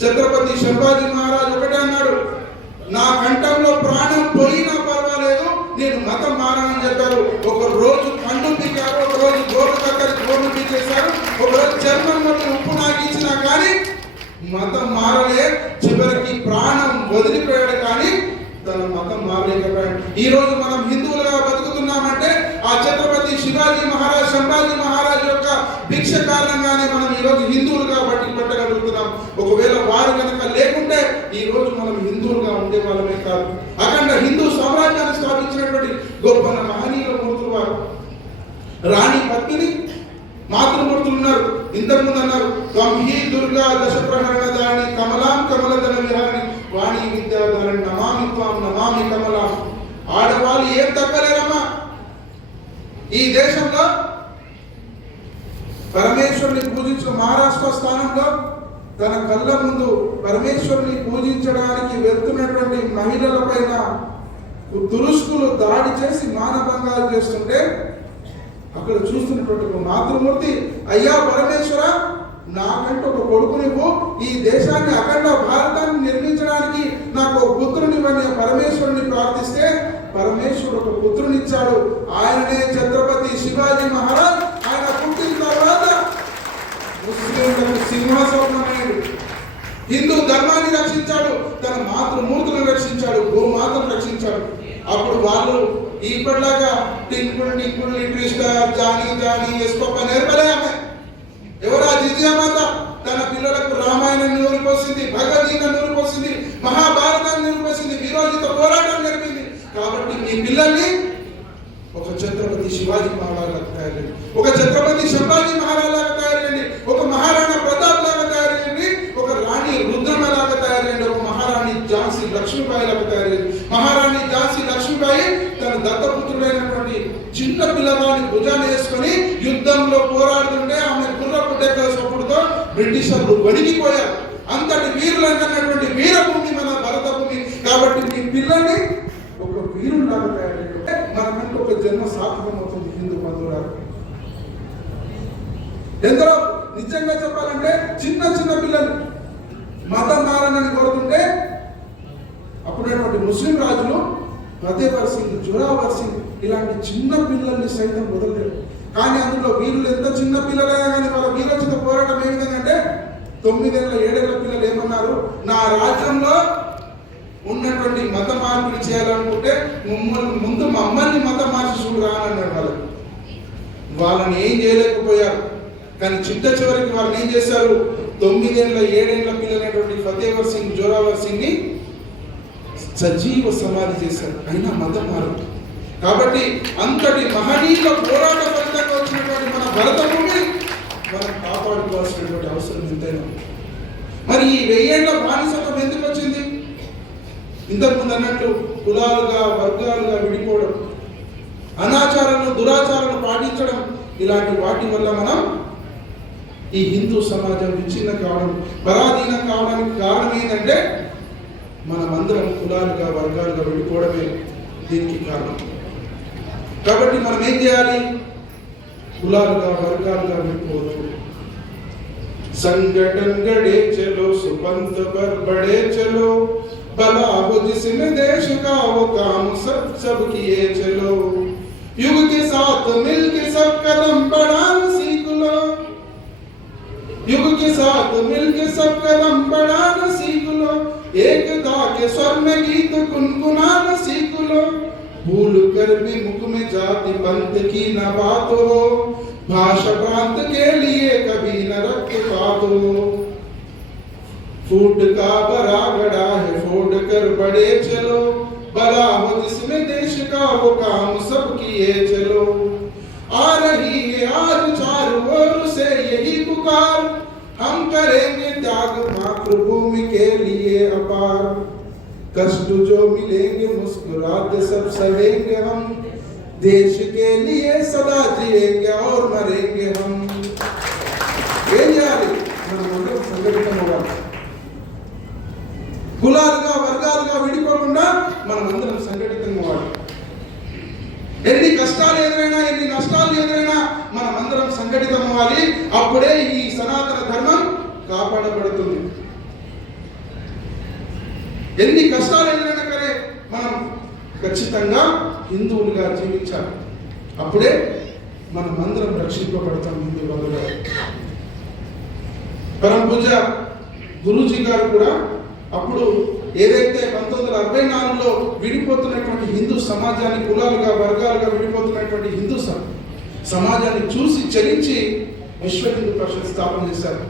ఛత్రపతి శంభాజీ మహారాజు ఒకటే అన్నాడు, నా కంఠంలో ప్రాణం పోయినా పర్వాలేదు, నేను మతం మారని చెప్పారు. ఒక రోజు కండు పీకారు, ఒక రోజు గోరు కక్కరి గోరు పీకేశారు, ఒక రోజు చర్మం మొత్తం ఉప్పు నాకించినా కానీ మతం మారలే. చివరికి ప్రాణం వదిలిపోయాడు కానీ తన మతం మారలేకపోయాడు. ఈ రోజు మనం హిందువులుగా బతుకుతున్నామంటే ఆ ఛత్రపతి శివాజీ మహారాజ్ సంభాజీ మహారాజ్ యొక్క భిక్ష కారణంగానే మనం ఈ రోజు హిందువులుగా పట్టగలుగుతున్నాం. ఒకవేళ వారు కనుక లేకుంటే ఈ రోజు మనం హిందువులుగా ఉండే వాళ్ళమే కాదు. అఖండ హిందూ సామ్రాజ్యాన్ని స్థాపించినటువంటి గొప్ప మహనీయుల మూర్తులు వారు. రాణి పత్నిని మాతృమూర్తులు ఉన్నారు. ఇంతకుముందు అన్నారు, త్వమహి దుర్గా దశ ప్రహరణ దారిణి కమలాం కమలదన విహారిణి వాణి విద్యాధారిణి నమామి త్వాం నమామి కమలాం. ఆడవాళ్ళు ఏం తగ్గలేరమ్మా. ఈ దేశంలో పరమేశ్వరుని పూజించిన మహారాష్ట్ర స్థానంలో తన కళ్ళ ముందు పరమేశ్వరుని పూజించడానికి వెళ్తున్నటువంటి మహిళల పైన తురుష్కులు దాడి చేసి మానభంగాలు చేస్తుంటే అక్కడ చూస్తున్నటువంటి ఒక మాతృమూర్తి, అయ్యా పరమేశ్వర, నాకంటూ ఒక కొడుకునివ్వు, ఈ దేశాన్ని అఖండ భారతాన్ని నిర్మించడానికి నాకు ఒక పుత్రునివ్వని పరమేశ్వరుని ప్రార్థిస్తే పరమేశ్వరుడు ఒక పుత్రునిచ్చాడు. ఆయననే ఛత్రపతి శివాజీ మహారాజ్. ఆయన పుట్టిన తర్వాత ముస్లింలకు సింహాసనమైనడు. హిందూ ధర్మాన్ని రక్షించాడు, తన మాతృమూర్తులను రక్షించాడు, గోమాతను రక్షించాడు. అప్పుడు వాళ్ళు ఇప్పటిలాగా twinkle twinkle little star Johnny Johnny ఎస్కోప నేర్పలే. ఆమె ఎవరా? జిజియామాత తన పిల్లలకు రామాయణం నూరిపోసింది, భగవద్గీత నూరిపోసింది, మహాభారతాన్ని నూరిపోసింది, వీరోచిత పోరాటం నేర్పింది. కాబట్టి మీ పిల్లల్ని ఒక ఛత్రపతి శివాజీ మహారాజ్ లాగా తయారు చేయండి, ఒక ఛత్రపతి సంభాజీ మహారాజ్ లాగా తయారు చేయండి, ఒక మహారాణా ప్రతాప్ లాగా తయారు చేయండి, ఒక రాణి రుద్రమ లాగా తయారు చేయండి, ఒక మహారాణి ఝాన్సీ లక్ష్మీబాయి లాగా తయారు చేయండి. మహారాణి ఝాన్సీ లక్ష్మీబాయి తన దత్తపుత్రుడైనటువంటి చిన్న పిల్లవాడిని భుజాన్ని వేసుకొని యుద్ధంలో పోరాడుతుంటే ఆమె గుర్రపు డెక్కల సొప్పుడుతో బ్రిటిషర్లు వణికిపోయారు. అంతటి వీరులన్నటువంటి వీరభూమి మన భరత భూమి. కాబట్టి మీ పిల్లల్ని ఒక వీరులాగా తయారు చేయండి. మనకంటూ ఒక జన్మ సార్థకం అవుతుంది హిందూ బంధువులారు. ఎందరో నిజంగా చెప్పాలంటే చిన్న చిన్న పిల్లలు మతం మారనని కోరుతుంటే అప్పుడేటువంటి ముస్లిం రాజులు ఫతేహర్ సింగ్, జోరావర్ సింగ్ ఇలాంటి చిన్న పిల్లల్ని సైతం వదలలేరు. కానీ అందులో వీరులు ఎంత చిన్న పిల్లలైనా కానీ వాళ్ళ వీరోచిత పోరాటం ఏ విధంగా అంటే 9 ఏళ్ళ 7 ఏళ్ళ పిల్లలు ఏమన్నారు, నా రాజ్యంలో ఉన్నటువంటి మత మార్పిడి చేయాలనుకుంటే ముందు మమ్మల్ని మతం మార్చి చూడరా అని అన్నాడు. వాళ్ళని ఏం చేయలేకపోయారు. కానీ చివరికి వాళ్ళని ఏం చేశారు, 9 ఏళ్ళ 7 ఏళ్ళ పిల్లలైనటువంటి ఫతేహర్ సింగ్, జోరావర్ సింగ్ ని సజీవ సమాధి చేశారు. అయినా మతం మారదు. కాబట్టి అంతటి మహనీయుల పోరాట ఫలితంగా వచ్చినటువంటి మన భరత భూమి మనం కాపాడుకోవాల్సినటువంటి అవసరం ఎంతైనా. మరి ఈ 1000 ఏళ్ల బానిసత్వం ఎందుకు వచ్చింది? ఇంతకుముందు అన్నట్లు కులాలుగా వర్గాలుగా విడిపోవడం, అనాచారాలను దురాచారాలను పాటించడం, ఇలాంటి వాటి వల్ల మనం ఈ హిందూ సమాజం విచ్ఛిన్నం కావడం, పరాధీనం కావడానికి కారణం ఏంటంటే మనమందరం కులాలుగా వర్గాలుగా విడిపోవడమే దీనికి కారణం. కాబట్టి మనం ఏం చేయాలి? కులాలుగా వర్గాలుగా విడిపోవద్దు. संगठन गढ़े चलो सुपंथ पर बढ़े चलो भला हो जिसमें देश का वो काम सब किए चलो युग के साथ मिल के सब कदम बढ़ाना सीख लो युग के साथ मिल के सब कदम बढ़ाना सीख लो एकता के स्वर में गीत गुनगुनाना सीख लो भूल कर भी मुख में जाति पंथ की न बात हो भाषा प्रांत के लिए कभी न रक्तपात हो फूट का बड़ा गड़ा है फोड़ कर बड़े चलो भला हो जिसमें देश का वो काम सब किए चलो आ रही है आज चारों ओर से यही पुकार हम करेंगे त्याग मातृभूमि के लिए अपार कष्ट जो मिलेंगे मुस्कुराते सब सहेंगे हम देश के लिए सदा जिएंगे और मरेंगे हम ఏం చేయాలి? మనమందరం సంఘటితం అవ్వాలి. కులాలుగా వర్గాలుగా విడిపోకుండా మనమందరం సంఘటితం అవ్వాలి. ఎన్ని కష్టాలు ఎదురైనా ఎన్ని నష్టాలు ఎదురైనా మనమందరం సంఘటితం అవ్వాలి. అప్పుడే ఈ సనాతన ధర్మం కాపాడబడుతుంది. ఎన్ని కష్టాలు ఎదురైనా సరే మనం ఖచ్చితంగా హిందువులుగా జీవించాలి. అప్పుడే మనం అందరం రక్షింపబడతాం హిందూ బంధువులు. పరమ పూజ గురూజీ గారు కూడా అప్పుడు ఏదైతే 1964లో విడిపోతున్నటువంటి హిందూ సమాజాన్ని కులాలుగా వర్గాలుగా విడిపోతున్నటువంటి హిందూ సమాజాన్ని చూసి చలించి విశ్వ హిందూ పరిషత్ స్థాపన చేశారు.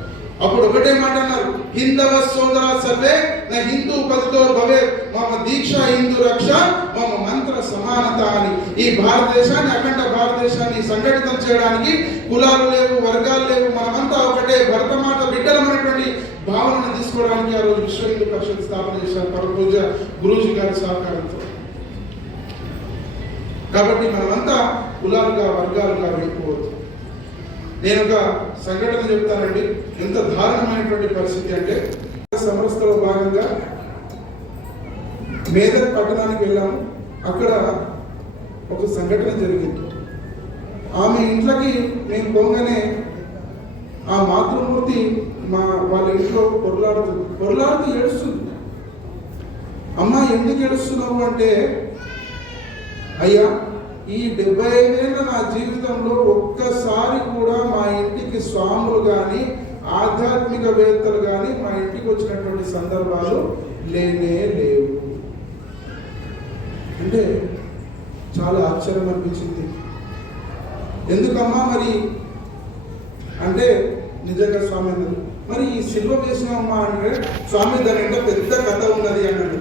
అప్పుడు ఒకటే మాట అన్నారు, హిందవ సోదర సర్వే నా హిందూ పదితో భవే మమ దీక్ష హిందూ రక్ష మమ మంత్ర సమానత అని. ఈ భారతదేశాన్ని అఖండ భారతదేశాన్ని సంఘటితం చేయడానికి కులాలు లేవు, వర్గాలు లేవు, మనమంతా ఒకటే భరతమాత బిడ్డలమైనటువంటి భావనను తీసుకోవడానికి ఆ రోజు విశ్వ హిందూ పరిషత్ స్థాపన చేశారు పరమ పూజ గురూజీ గారి సహకారంతో. కాబట్టి మనమంతా కులాలుగా వర్గాలుగా వెళ్ళిపోవద్దు. నేను ఒక సంఘటన చెప్తానండి. ఎంత దారుణమైనటువంటి పరిస్థితి అంటే, సంస్థలో భాగంగా మేదక్ పట్టణానికి వెళ్ళాము. అక్కడ ఒక సంఘటన జరిగింది. ఆమె ఇంట్లోకి నేను పోగానే ఆ మాతృమూర్తి వాళ్ళ ఇంట్లో పొరలాడుతూ ఏడుస్తుంది. అమ్మ ఎందుకు ఏడుస్తున్నావు అంటే, అయ్యా ఈ 75 ఏళ్ళ నా జీవితంలో ఒక్కసారి కూడా మా ఇంటికి స్వాములు కానీ ఆధ్యాత్మికవేత్తలు కానీ మా ఇంటికి వచ్చినటువంటి సందర్భాలు లేనే లేవు అంటే చాలా ఆశ్చర్యం అనిపించింది. ఎందుకమ్మా మరి అంటే, నిజంగా స్వామి అన్నది, మరి ఈ సిల్వ వేసినమ్మా అంటే, స్వామి దాని అంటే పెద్ద కథ ఉన్నది అన్నాడు.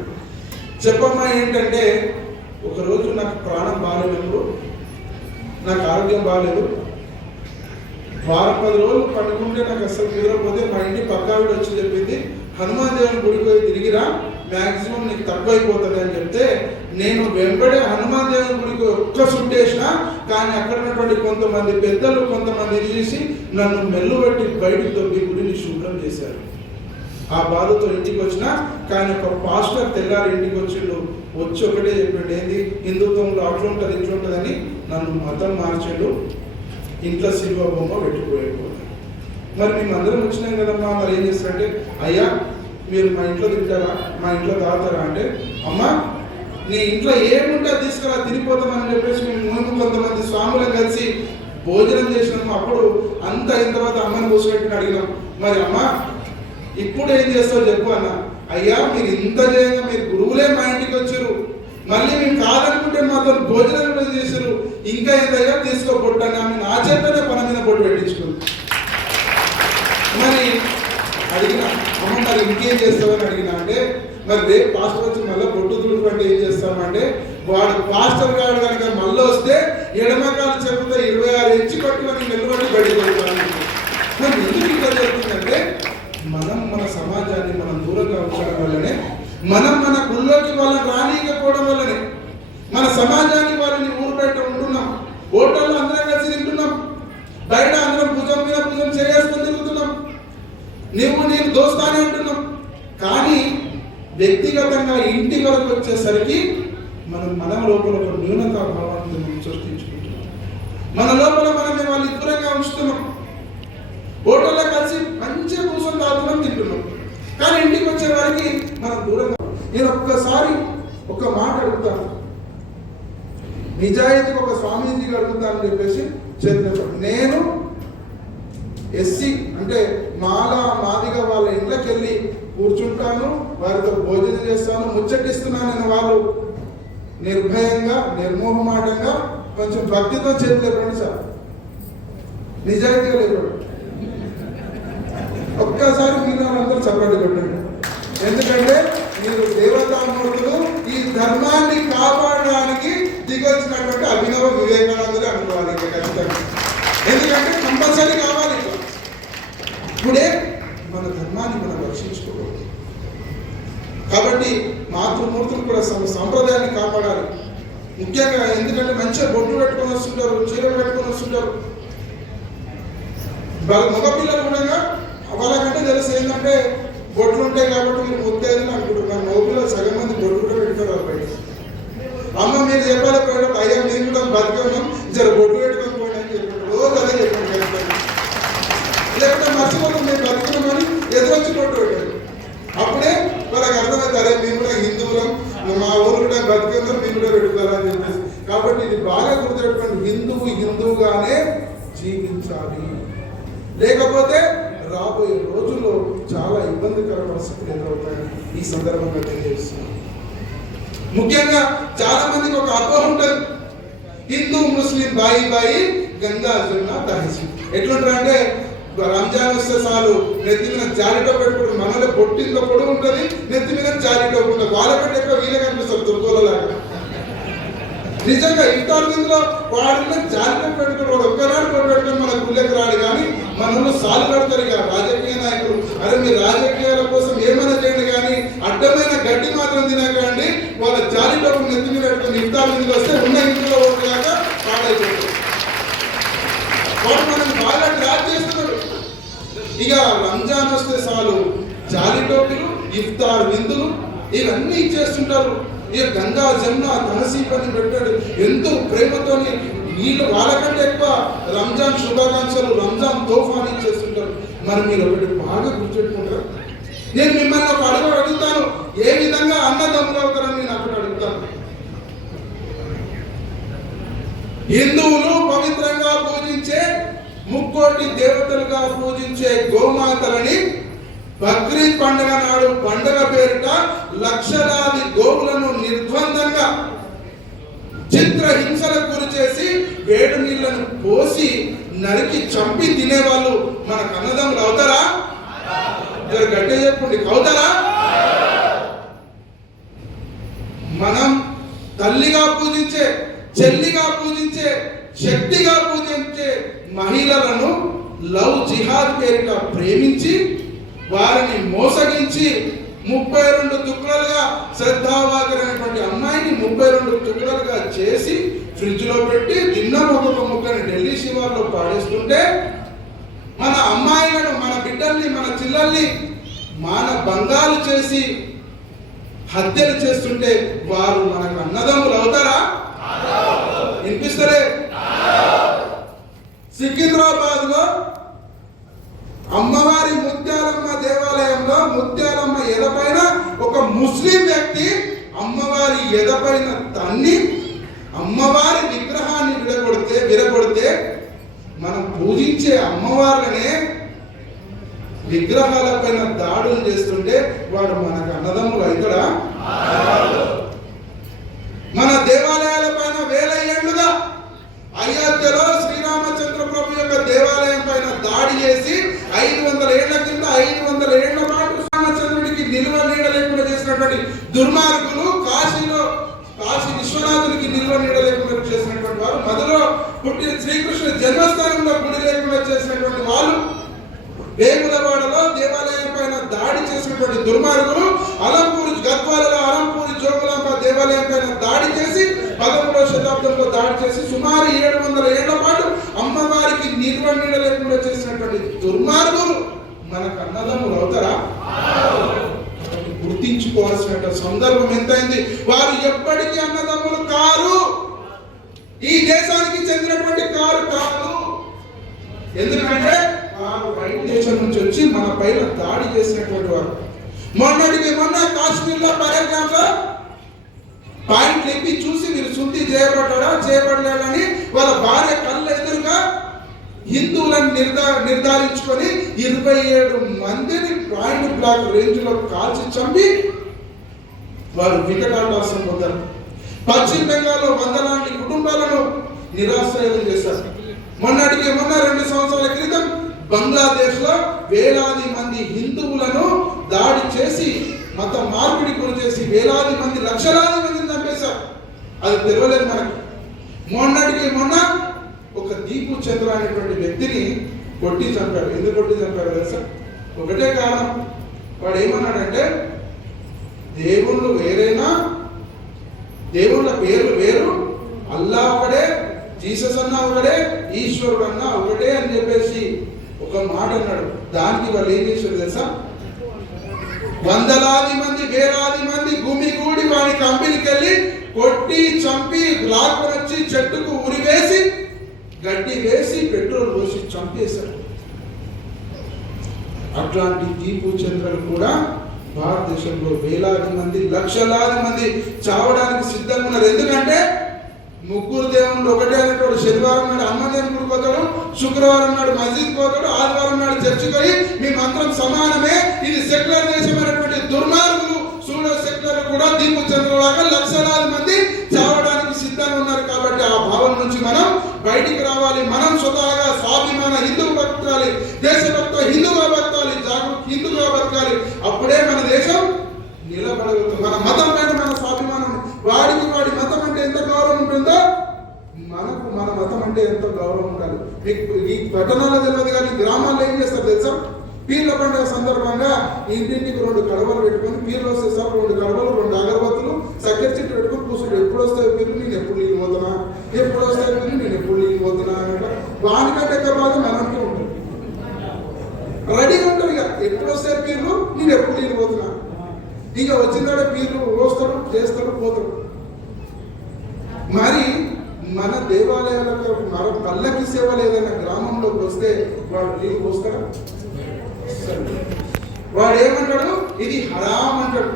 చెప్పమ్మా ఏంటంటే, ఒకరోజు నాకు ప్రాణం బాగాలేనప్పుడు, నాకు ఆరోగ్యం బాగాలేదు, 10 రోజులు పడుకుంటే నాకు అసలు కుదరకపోతే మా ఇంటి పక్కావిడ వచ్చి చెప్పింది, హనుమాన్ దేవుని గుడికి పోయి తిరిగిరా, మ్యాక్సిమం నీకు తక్కువైపోతుంది అని చెప్తే, నేను వెంబడే హనుమాన్ దేవుని గుడికి ఒక్క సుట్టేసిన. కానీ అక్కడ ఉన్నటువంటి కొంతమంది పెద్దలు కొంతమంది తీసి నన్ను మెల్లు పెట్టి బయటికి తొబ్బి గుడిని శుభ్రం చేశారు. ఆ బాధతో ఇంటికి వచ్చినా కానీ ఒక పాస్టర్ తెల్లారి ఇంటికి వచ్చి ఒకటే చెప్పాడు, ఏంది హిందుత్వంలో అట్లా ఉంటుంది ఇట్లా ఉంటుందని నన్ను మతం మార్చాడు, ఇంట్లో శిల్వ బొమ్మ పెట్టుకోలేకపోతే. మరి మేము అందరం వచ్చినాం కదమ్మా, మరి ఏం చేస్తారంటే, అయ్యా మీరు మా ఇంట్లో తింటారా, మా ఇంట్లో తాగుతారా అంటే, అమ్మా నీ ఇంట్లో ఏముంటే తీసుకురా తినిపోతామని చెప్పేసి మేము ముందు కొంతమంది స్వాములను కలిసి భోజనం చేసినాము. అప్పుడు అంత అయిన తర్వాత అమ్మని కూర్చోబెట్టిన అడిగినాం, మరి అమ్మ ఇప్పుడు ఏం చేస్తావు చెప్పు అన్న. అయ్యా మీరు ఇంత చేయంగా మీరు గురువులే మా ఇంటికి వచ్చారు, మళ్ళీ మేము కాదనుకుంటే మాతో భోజనం కూడా చేశారు, ఇంకా ఏంటయ్యా తీసుకో బొట్టు అని ఆమె నా చేతనే పన మీద బొట్టు పెట్టించుకుంది. మరి అడిగిన అమ్మ మరి ఇంకేం చేస్తామని అడిగినా అంటే, మరి రేపు పాస్టర్ వచ్చి మళ్ళీ బొట్టు తుడుపు అంటే ఏం చేస్తామంటే, వాడు పాస్టర్ గారు కనుక మళ్ళీ వస్తే ఎడమకాలు చెప్పుతా 26 ఇంచి పట్టుకొని నిలబడి బయటకు వెళ్తాను. మరి ఎందుకు ఇట్లా జరుగుతుందంటే, మనం మన సమాజాన్ని మనం దూరంగా ఉంచడం వల్లనే, మనం మన గుళ్ళోకి వాళ్ళని రానియకపోవడం వల్లనే మన సమాజాన్ని వాళ్ళని ఊరు బయట ఉంటున్నాం, హోటల్లో అందరం కలిసి తింటున్నాం, బయట అందరం భుజం మీద భుజం చేసుకొని తిరుగుతున్నాం, నువ్వు నేను దోస్తానే ఉంటున్నాం. కానీ వ్యక్తిగతంగా ఇంటి వరకు వచ్చేసరికి మన లోపల ఒక న్యూనతా భావాన్ని సృష్టించుకుంటున్నాం, మన లోపల మనమే వాళ్ళు దూరంగా ఉంచుతున్నాం, హోటల్లో కలిసి మంచిగా కూర్చొని తాగుతున్నాం తింటున్నాం, కానీ ఇంటికి వచ్చే వారికి మనం దూరంగా. నేను ఒక్కసారి ఒక మాట అడుగుతాను, నిజాయితీగా ఒక స్వామీజీకి అడుగుతానని చెప్పేసి చెప్పినప్పుడు, నేను ఎస్సీ అంటే మాదిగా వాళ్ళ ఇంట్లోకి వెళ్ళి కూర్చుంటాను, వారితో భోజనం చేస్తాను, ముచ్చటిస్తున్నాను నేను, వాళ్ళు నిర్భయంగా నిర్మోహమాటంగా కొంచెం భక్తితో చేతులు లేపండి సార్, నిజాయితీగా లేపండి. ఒక్కసారి మీరు అందరూ చప్పట్లు కొట్టండి, ఎందుకంటే మీరు దేవతామూర్తులు, ఈ ధర్మాన్ని కాపాడడానికి దిగొచ్చినటువంటి అభినవ వివేకానందులు అనుకోవాలి ఖచ్చితంగా, ఎందుకంటే కంపల్సరీ కావాలి. ఇప్పుడే మన ధర్మాన్ని మనం రక్షించుకోవాలి. కాబట్టి మాతృమూర్తులు కూడా సంప్రదాయాన్ని కాపాడాలి ముఖ్యంగా, ఎందుకంటే మంచిగా బొట్టు పెట్టుకొని వస్తుంటారు, చీరలు పెట్టుకొని వస్తుంటారు. మగపిల్లలు కూడా వాళ్ళకంటే తెలుసు ఏంటంటే బొట్లు ఉంటాయి కాబట్టి మీరు ముత్తేదని అనుకుంటున్నారు, మగపిల్లలు సగం మంది బొట్టు కూడా పెట్టుకోరు బయట. అమ్మ మీరు చెప్పాలి పోయినప్పుడు, అయ్యా మీరు కూడా బతికన్నాం జర బొట్టు పెట్టుకొని పోయినా అని చెప్పారు, రోజు అదే చెప్పండి. లేకపోతే మర్చిపోతాం మేము బతుకున్నామని ఎదురొచ్చి బొట్టు పెట్టారు, అప్పుడే వాళ్ళకి అర్థమైతే అరే మేము కూడా హిందువులం, మా ఊరు కూడా బతుకుందాం మేము కూడా పెట్టుకోవాలని అని చెప్పేసి. కాబట్టి ఇది బాగా గుర్తుపెట్టుకోండి, హిందువుగానే జీవించాలి, లేకపోతే రాబోయే రోజుల్లో చాలా ఇబ్బందికర పరిస్థితులు ఎదురవుతాయని ఈ సందర్భంగా తెలియజేస్తున్నాను. ముఖ్యంగా చాలా మందికి ఒక అపోహ ఉంటుంది, హిందూ ముస్లిం బాయి గంగా జమున తహసీల్. ఎట్లుంటారంటే రంజాన్ వస్తే చాలు నెత్తి మీద జారిటో పెట్టుకుంటారు, మనలో పొట్టింతో పొడి ఉంటుంది, నెత్తి మీద జారిటో ఉంటుంది, వాళ్ళకంటే ఎక్కువ వీళ్ళే కనిపిస్తారు దుర్గోలలాగా. నిజంగా ఇఫ్తార్ విందులో వాడిని జారిటో పెట్టుకుని వాడు ఒక్కనాడు పెట్టుకుని మన గుళ్ళకి రాడు, కానీ మనలో సాలు పెడతారు. ఇక రాజకీయ నాయకులు అరే మీరు రాజకీయాల కోసం ఏమైనా చేయండి, కానీ అడ్డమైన గడ్డి మాత్రం తినకండి, వాళ్ళ జారిటో నెత్తి మీద పెట్టుకుని ఇఫ్తార్ విందులు వస్తే ఉన్న ఇంట్లో ఓట్లాక పాడైపోతారు. వాడు మనం బాగా ట్రాక్ చేస్తున్నాడు. ఇక రంజాన్ వస్తే చాలు జాలి టోపీలు, ఇఫ్తార్ విందులు ఇవన్నీ ఇచ్చేస్తుంటారు. ఇక గంగా జమున తహసీల్ అని పెట్టాడు, ఎంతో ప్రేమతోని వీళ్ళు వాళ్ళకంటే ఎక్కువ రంజాన్ శుభాకాంక్షలు, రంజాన్ తోఫాని ఇచ్చేస్తుంటారు. మరి మీరు ఒకటి బాగా గుర్తుపెట్టుకుంటారు, నేను మిమ్మల్ని ఒక అడుగుతాను, ఏ విధంగా అన్నదమ్ములు అవుతారని నేను అక్కడ అడుగుతాను. హిందువులు పవిత్రంగా పూజించే, ముక్కోటి దేవతలుగా పూజించే గోమాతలని బక్రీద్ పండుగ నాడు పండుగ పేరిట లక్షలాది గోవులను నిర్ద్వందంగా చిత్రహింసలకు గురి చేసి వేడి నీళ్లను పోసి నరికి చంపి తినేవాళ్ళు మన కన్నదమ్ములు అవుతారా? గట్టిగా చెప్పండి, అవుతారా? మనం తల్లిగా పూజించే, చెల్లిగా పూజించే, శక్తిగా పూజించే మహిళలను లవ్ జిహాద్ పేరిట ప్రేమించి వారిని మోసగించి 32 తుక్కలుగా శ్రద్ధావాకరైనటువంటి అమ్మాయిని 32 తుక్కలుగా చేసి ఫ్రిడ్జ్ లో పెట్టి దిన్నం ఒక్కొక్క ముక్కని ఢిల్లీ శివార్లో పాడేస్తుంటే మన అమ్మాయిలను, మన బిడ్డల్ని, మన చిల్లల్ని మాన భంగాలు చేసి హత్యలు చేస్తుంటే వారు మనకు అన్నదమ్ములు అవుతారా? వినిపిస్తలే? సికింద్రాబాద్ లో అమ్మవారి ముత్యాలమ్మ దేవాలయంలో ముత్యాలమ్మ ఎదపైన ఒక ముస్లిం వ్యక్తి అమ్మవారి ఎదపైన తన్ని అమ్మవారి విగ్రహాన్ని విరగొడితే మనం పూజించే అమ్మవారినే విగ్రహాలపైన దాడులు చేస్తుంటే వాడు మనకు అన్నదమ్ములు అవుతాడా? మన దేవాలయాల పైన వేల ఏళ్లుగా అయోధ్యలో శ్రీరామచంద్ర ప్రభు యొక్క దేవాలయం పైన దాడి చేసి 500 ఏళ్ల కింద 500 ఏళ్ల పాటు రామచంద్రుడికి నిల్వ నీడ లేకుండా చేసినటువంటి దుర్మార్గులు కాశీ విశ్వనాథునికి నిల్వ నీడ లేకుండా చేసినటువంటి వారు, మధులో పుట్టిన శ్రీకృష్ణ జన్మస్థానంలో గుడి లేకుండా చేసినటువంటి వాళ్ళు, వేములవాడలో దేవాలయం పైన దాడి చేసినటువంటి దుర్మార్గులు, గద్వాలలో అలంపూరి జోగులాంబ దేవాలయం పైన దాడి చేసి 11వ శతాబ్దంలో దాడి చేసి సుమారు 700 ఏళ్ల పాటు అమ్మవారికి నిల్వ నీడ లేకుండా చేసినటువంటి దుర్మార్గులు మనకు అన్నదమ్ములు అవుతారా? గుర్తించుకోవాల్సిన సందర్భం ఎంతైంది. వారు ఎప్పటికీ అన్నదమ్ములు కారు, ఈ దేశానికి చెందినటువంటి కారు కాదు. ఎందుకంటే వారు బయట దేశం నుంచి వచ్చి మన పైన దాడి చేసినటువంటి వారు. మొన్న కాశ్మీర్లో పర్యటనలో పాయింట్లు ఎప్పి చూసి మీరు శుద్ధి చేయబడలేదని వాళ్ళ భార్య కళ్ళ ఎదురుగా హిందువులను నిర్ధారించుకొని 27 మందిని పాయింట్ బ్లాక్ రేంజ్ లో కాల్చి చంపి వారు వికటాటాసం పొందారు. పశ్చిమ బెంగాల్లో వందలాంటి కుటుంబాలను నిరాశ్రయం చేశారు. మొన్న 2 సంవత్సరాల క్రితం బంగ్లాదేశ్ లో వేలాది మంది హిందువులను దాడి చేసి మత మార్పిడి గురి చేసి వేలాది మంది లక్షలాది మందిని చంపేశారు. అది తెలియలేదు మనకి. మొన్న ఒక దీపు చంద్ర అనేటువంటి వ్యక్తిని కొట్టి చంపాడు. ఎందుకు కొట్టి చంపాడు తెలుసా? ఒకటే కారణం. వాడు ఏమన్నాడంటే దేవుళ్ళు వేరైనా దేవుళ్ళ పేర్లు వేరు, అల్లా ఒకడే, జీసస్ అన్నా ఒకడే, ఈశ్వరుడు అన్నా ఒకటే అని చెప్పేసి ఒక మాట అన్నాడు. దానికి వాళ్ళు ఏం చేశారు తెలుసా? వందలాది మంది వేలాది మంది గుమిగూడి వాడి కంపెనీకి వెళ్ళి కొట్టి చంపి లాక్కొని వచ్చి చెట్టుకు ఉరివేసి గడ్డి వేసి పెట్రోల్ పోసి చంపేశారు. అట్లాంటి దీపు చంద్రులు కూడా భారతదేశంలో వేలాది మంది లక్షలాది మంది చావడానికి సిద్ధంగా ఉన్నారు. ఎందుకంటే ముగ్గురు దేవుళ్ళు ఒకటే అనేటోడు శనివారం నాడు హనుమంతుని గుడికి పోతాడు, శుక్రవారం నాడు మస్జిద్ పోతాడు, ఆదివారం నాడు చర్చికి పోయి మీ మంత్రం సమానమే, ఇది సెక్యులర్ దేశమైనటువంటి దుర్మార్గులు సూడో సెక్యులర్ కూడా దీపు చంద్రులాగా లక్షలాది మంది చావడానికి సిద్ధంగా ఉన్నారు. కాబట్టి ఆ భావం నుంచి మనం బయటికి రావాలి. మనం స్వతహాగా స్వాభిమాన హిందువు బతకాలి, దేశభక్త హిందువుగా బతకాలి, జాగృతి హిందువుగా బతకాలి. అప్పుడే మన దేశం నిలబడగలుగుతుంది. మన మతం పైన మన స్వాభిమానం, వాడి మతం అంటే ఎంత గౌరవం ఉంటుందో మనకు మన మతం అంటే ఎంతో గౌరవం ఉండాలి. మీకు ఈ పట్టణాల్లో తెలియదు కానీ గ్రామాల్లో ఏం చేస్తారు తెలుసా? పీర్ల పండుగ సందర్భంగా ఇంటింటికి 2 కడవలు పెట్టుకొని పీర్లు వస్తే సార్ 2 కడవలు 2 అగరబత్తులు చక్కెర చెట్టు పెట్టుకొని కూర్చుంటారు. ఎప్పుడు వస్తాయి పీర్లు, నేను ఎప్పుడు నీళ్ళు పోతున్నా, ఎప్పుడు వస్తాయి పీర్లు, నేను ఎప్పుడు నీళ్ళు పోతున్నా అంటే వానికంటే ఎక్కువ బాధ మనకే ఉంటుంది. రెడీగా ఉంటారు. ఇక ఎప్పుడు వస్తాయి పీర్లు, నేను ఎప్పుడు నీళ్ళు పోతున్నా. ఇక వచ్చినాడే పీర్లు వస్తాడు, చేస్తాడు, పోతాడు. మరి మన దేవాలయాలకు మన పల్లకి సేవలు ఏదైనా గ్రామంలోకి వస్తే వాడు నీళ్ళు పోస్తాడా? వాడు ఏమంటాడు? ఇది హరాం అంటాడు.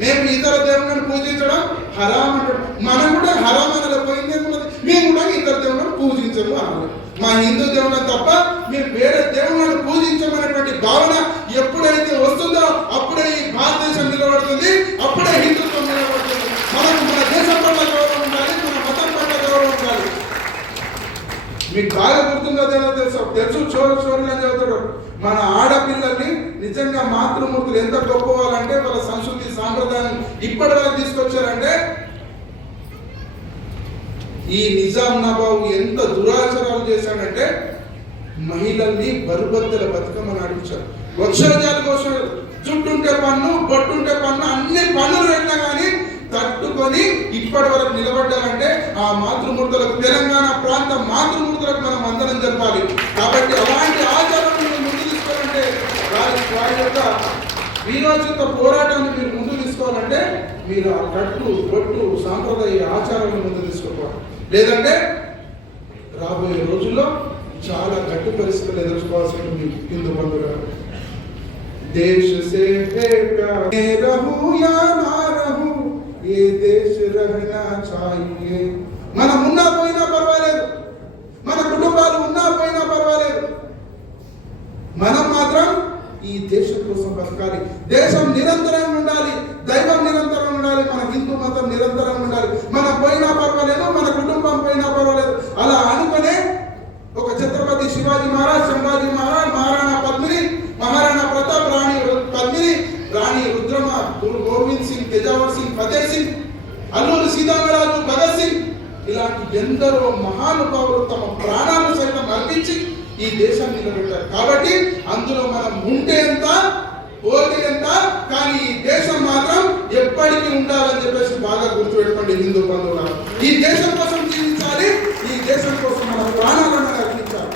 మేము ఇతర దేవుళ్ళని పూజించడం హరాం అంటాడు. మనం కూడా హరాం అనలే, పోయిందేమున్నది, మేము కూడా ఇతర దేవుళ్ళని పూజించము అనాలి. మా హిందూ దేవుళ్ళని తప్ప మేము వేరే దేవుళ్ళని పూజించమనేటువంటి భావన ఎప్పుడైతే వస్తుందో అప్పుడే ఈ భారతదేశం నిలబడుతుంది, అప్పుడే హిందుత్వం నిలబడుతుంది. మనకు మన దేశం పట్ల గౌరవం ఉండాలి, మన మతం పట్ల గౌరవం ఉండాలి. మీకు బాగా గుర్తుందో తెలుసు చోరులు అని చెబుతాడు. మన ఆడపిల్లల్ని నిజంగా మాతృమూర్తులు ఎంత గొప్పవాళ్ళంటే వాళ్ళ సంస్కృతి సాంప్రదాయం ఇప్పటి వరకు తీసుకొచ్చారంటే ఈ నిజాం నవాబు ఎంత దురాచారాలు చేశాడంటే మహిళల్ని బరుబద్దల బతుకమ్మని నడిపించారు. వక్షోజాల కోసం చుట్టుంటే పన్ను, బొట్టుంటే పన్ను, అన్ని పన్నులు పెట్టినా కానీ తట్టుకొని ఇప్పటి వరకు నిలబడ్డారంటే ఆ మాతృమూర్తులకు, తెలంగాణ ప్రాంత మాతృమూర్తులకు మనం అందరం జరపాలి. కాబట్టి అలాంటి ఆచారాలను ముందు తీసుకోవాలంటే వారి యొక్క వీరోచిత పోరాటాన్ని మీరు ముందు తీసుకోవాలంటే మీరు ఆ కట్టు బొట్టు సాంప్రదాయ ఆచారాలను ముందు తీసుకోవాలి. లేదంటే రాబోయే రోజుల్లో చాలా గట్టి పరిస్థితులు ఎదుర్కోవాల్సి ఉంటుంది హిందూ బంధువులు. దేశ సే रहू या ना रहू ये देश रहना चाहिए. మనం ఉన్నా పోయినా పర్వాలేదు, మన కుటుంబాలు ఉన్నా పోయినా పర్వాలేదు, మనం మాత్రం ఈ దేశం కోసం బతకాలి. దేశం నిరంతరం ఉండాలి, దైవం నిరంతరం ఉండాలి, మన హిందూ మతం నిరంతరం ఉండాలి. మనం పోయినా పర్వాలేదు, మన కుటుంబం పోయినా పర్వాలేదు. అలా అనుకునే ఒక ఛత్రపతి శివాజీ మహారాజ్, సంభాజీ మహారాజ్, మహారాణా పద్మిని, మహారాణా ప్రతాప్, రాణి పద్మిని, రాణి రుద్రమ, గురు గోవింద్ సింగ్, తేజావర్ సింగ్, ఫతేహ్ సింగ్, అల్లూరి సీతారామరాజు, భగత్ సింగ్, ఇలాంటి ఎందరో మహానుభావులు తమ ప్రాణాలను సైతం అర్పించి ఈ దేశాన్ని నిలబెట్టారు. కాబట్టి అందులో మనం ఉంటే ఎంత, పోతే ఎంత, కానీ ఈ దేశం మాత్రం ఎప్పటికీ ఉండాలని చెప్పేసి బాగా గుర్తుపెట్టుకోండి హిందూ బంధువుల. ఈ దేశం కోసం జీవించాలి, ఈ దేశం కోసం మన ప్రాణాలను అర్పించాలి.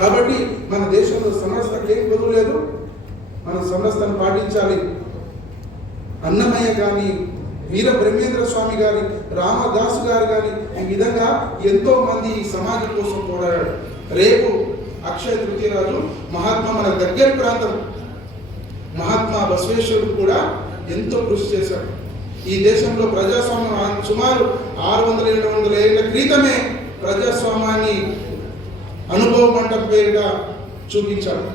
కాబట్టి మన దేశంలో సమరసతకి ఏం కుదరలేదు, మన సమరసతను పాటించాలి. అన్నమయ్య కానీ, వీర బ్రహ్మేంద్ర స్వామి గారి, రామదాసు గారు కానీ ఈ విధంగా ఎంతో మంది ఈ సమాజం కోసం పోరాడారు. రేపు అక్షయ తృతీయ రోజు మహాత్మా, మన దగ్గర ప్రాంతం మహాత్మా బసవేశ్వరుడు కూడా ఎంతో కృషి చేశాడు. ఈ దేశంలో ప్రజాస్వామ్యం సుమారు 600-700 ఏళ్ల క్రితమే ప్రజాస్వామ్యాన్ని అనుభవ మంటపం పేరుగా చూపించాడు.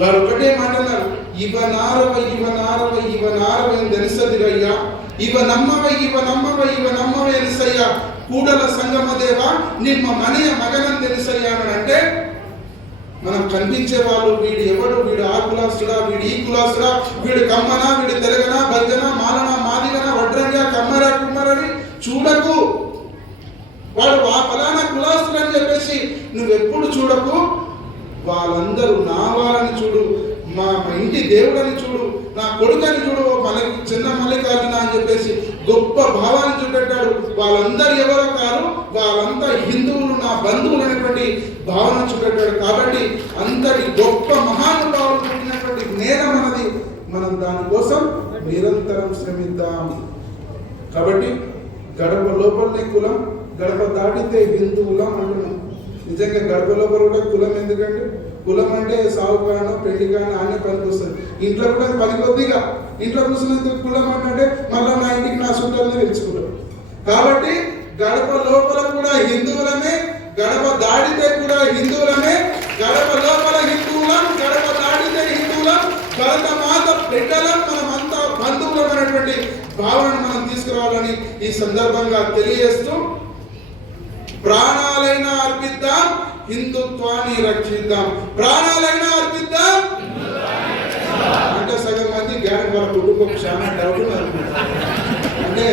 వారు ఒకటే మాట అన్నారు, ఇవనారవ ఇవనారవ ఇవనారవ ధనిసదిరయ్యా, ఇవనమ్మవ ఇవనమ్మవ ఇవనమ్మవ ఎనిసయ్యా, కూడల సంగమ దేవ నిమ్మ మనియ మగనం తెలుసయ్యా అని. అంటే మనం కనిపించే వాళ్ళు వీడు ఎవడు, వీడు ఆ కులాసుడా, వీడు ఈ కులాసుడా, వీడు కమ్మనా, వీడు తెలగనా, బల్జనా, మాలనా, మాదిగనా, వడ్రంగా, కమ్మరా, కుమ్మరని చూడకు. వాడు ఆ ఫలానా కులాసుడు అని చెప్పేసి నువ్వెప్పుడు చూడకు. వాళ్ళందరూ నా వాళ్ళని చూడు, మా ఇంటి దేవుడని చూడు, నా కొడుకని చూడు, చిన్న మల్లికార్జున అని చెప్పేసి గొప్ప భావాన్ని చూపెట్టాడు. వాళ్ళందరూ ఎవరో కాదు, వాళ్ళంతా హిందువులు, నా బంధువులు అనేటువంటి భావన చూపెట్టాడు. కాబట్టి అంతటి గొప్ప మహానుభావులు పుట్టినటువంటి నేల మనది. మనం దానికోసం నిరంతరం శ్రమిద్దాం. కాబట్టి గడప లోపలనే కులం, గడప దాటితే హిందువులం అంటున్నాం. నిజంగా గడప లోపల కూడా కులం ఎందుకంటే, కులం అంటే సాగు కాను, పెళ్లి కాను అనే పనికి వస్తుంది. ఇంట్లో కూడా పనికొద్దిగా ఇంట్లో కూర్చున్నందుకు కులం అంటే మళ్ళీ నా ఇంటికి నా చుట్టాలని తెలుసుకుంటారు. కాబట్టి గడప లోపల కూడా హిందువులమే, గడప దాటితే కూడా హిందువులమే. గడప లోపల హిందువులం, గడప దాటితే హిందువులం, భరత మాత బిడ్డలం, మనమంతా బంధువులం అనేటువంటి భావనను మనం తీసుకురావాలని ఈ సందర్భంగా తెలియజేస్తూ, ప్రాణాలైనా అర్పిద్దాం, హిందుత్వాన్ని రక్షిద్దాం. ప్రాణాలైనా అర్పిద్దాం అంటే సగం మంది గ్యారెంటీ వాళ్ళ కుటుంబం చాలా డౌట్ అనుకుంటారు. అంటే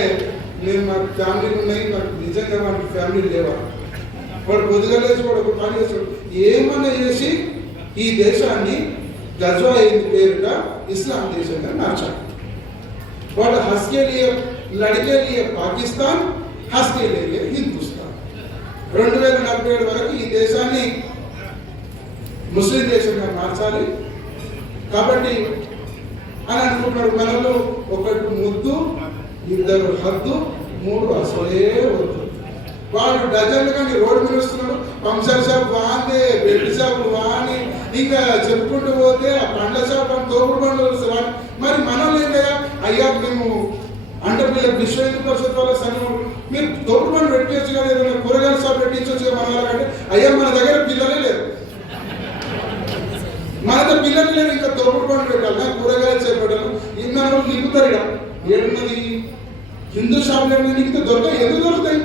నేను మా ఫ్యామిలీలు ఉన్నాయి, నాకు నిజంగా వాటి ఫ్యామిలీ లేవా. వాడు పొద్దుగా లేచి వాడు ఒక పని చేస్తాడు, ఏమన్నా చేసి ఈ దేశాన్ని గజ్వా పేరుగా ఇస్లాం దేశంగా మార్చాడు. వాడు హస్కే లియే లడికే లియే పాకిస్తాన్, హస్కే లియే హిందుస్థాన్. 2047 వరకు ఈ దేశాన్ని ముస్లిం దేశంగా మార్చాలి. కాబట్టి అని అనుకుంటున్నాడు. మనలో ఒకటి ముద్దు, 2 హద్దు, 3 అసలే వద్దు. వాడు డజన్లు కానీ రోడ్డు మీద వస్తున్నాడు, పంచర్ షాప్ వాందే, బెడ్ షాప్ వాని, ఇంకా చెప్పుకుంటూ పోతే ఆ పండ్ల షాప్ అని తోపుడు పండ్లు వస్తున్నాడు. మరి మనల్ని ఏంటయ్యా, అయ్యా మేము అంటే వీళ్ళకి విశ్వ హిందూ పరిషత్ వాళ్ళ సంఘం మీరు తోపుడు పండ్లు పెట్టచ్చు కదా, ఏదైనా కూరగాయల షాప్ పెట్టించవచ్చు కదా మన వాళ్ళకంటే, అయ్యా మన దగ్గర పిల్లలే లేరు, మనతో పిల్లలు లేరు, ఇంకా తోపుడు పండ్లు పెట్టాలి, కూరగాయలు చేపట్టాలి. ఇన్న రోజులు నింపుతారు. ఇక ఏడున్నది హిందూ షాపులు నీకు దొరకాయి, ఎందుకు దొరుకుతాయి?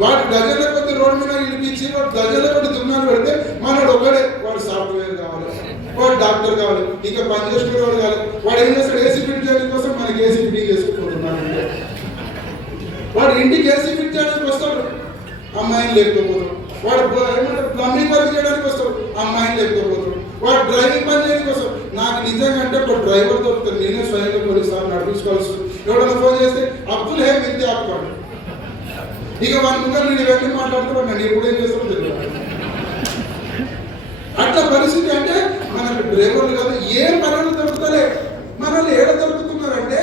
వాడు డజన్ల కొద్ది రోడ్డు మీద నిలిపించి వాడు డజన్ల కొద్ది దున్నాలు పెడితే మనోడు ఒకడే, వాడు సాఫ్ట్వేర్ కావాలి, వాడు డాక్టర్ కావాలి, ఇంకా పని చేసుకునేవాడు కావాలి. వాడు ఏం చేస్తాడు, ఏసీ ఫిట్ చేయడం కోసం మనకి ఏసీ ఫిట్టింగ్ చేసుకుంటున్నాడు. వాడు ఇంటికి ఏసీ ఫిట్ చేయడానికి వస్తాడు, అమ్మాయిని లేకపోతాడు. వాడు ఏమంటారు ప్లంబింగ్ వర్క్ చేయడానికి వస్తాడు, అమ్మాయిని లేకపోతాడు. వాడు డ్రైవింగ్ పని చేయడానికి వస్తాడు. నాకు నిజంగా అంటే ఒక డ్రైవర్ దొరుకుతాడు, నేనే స్వయంగా పోలీసు నడిపించుకోవాల్సి. ఎవడన్నా ఫోన్ చేస్తే అబ్దుల్ హే విద్య ఆపుకోండి, ఇక వాడి ముందు నేను ఇవన్నీ మాట్లాడుతున్నాను, నేను ఎప్పుడు ఏం చేస్తానో తెలియదు. అట్లా పరిస్థితి. అంటే మనకు డ్రైవర్లు కాదు, ఏం పనులు దొరుకుతలే. మనల్ని ఏడ దొరుకుతున్నారంటే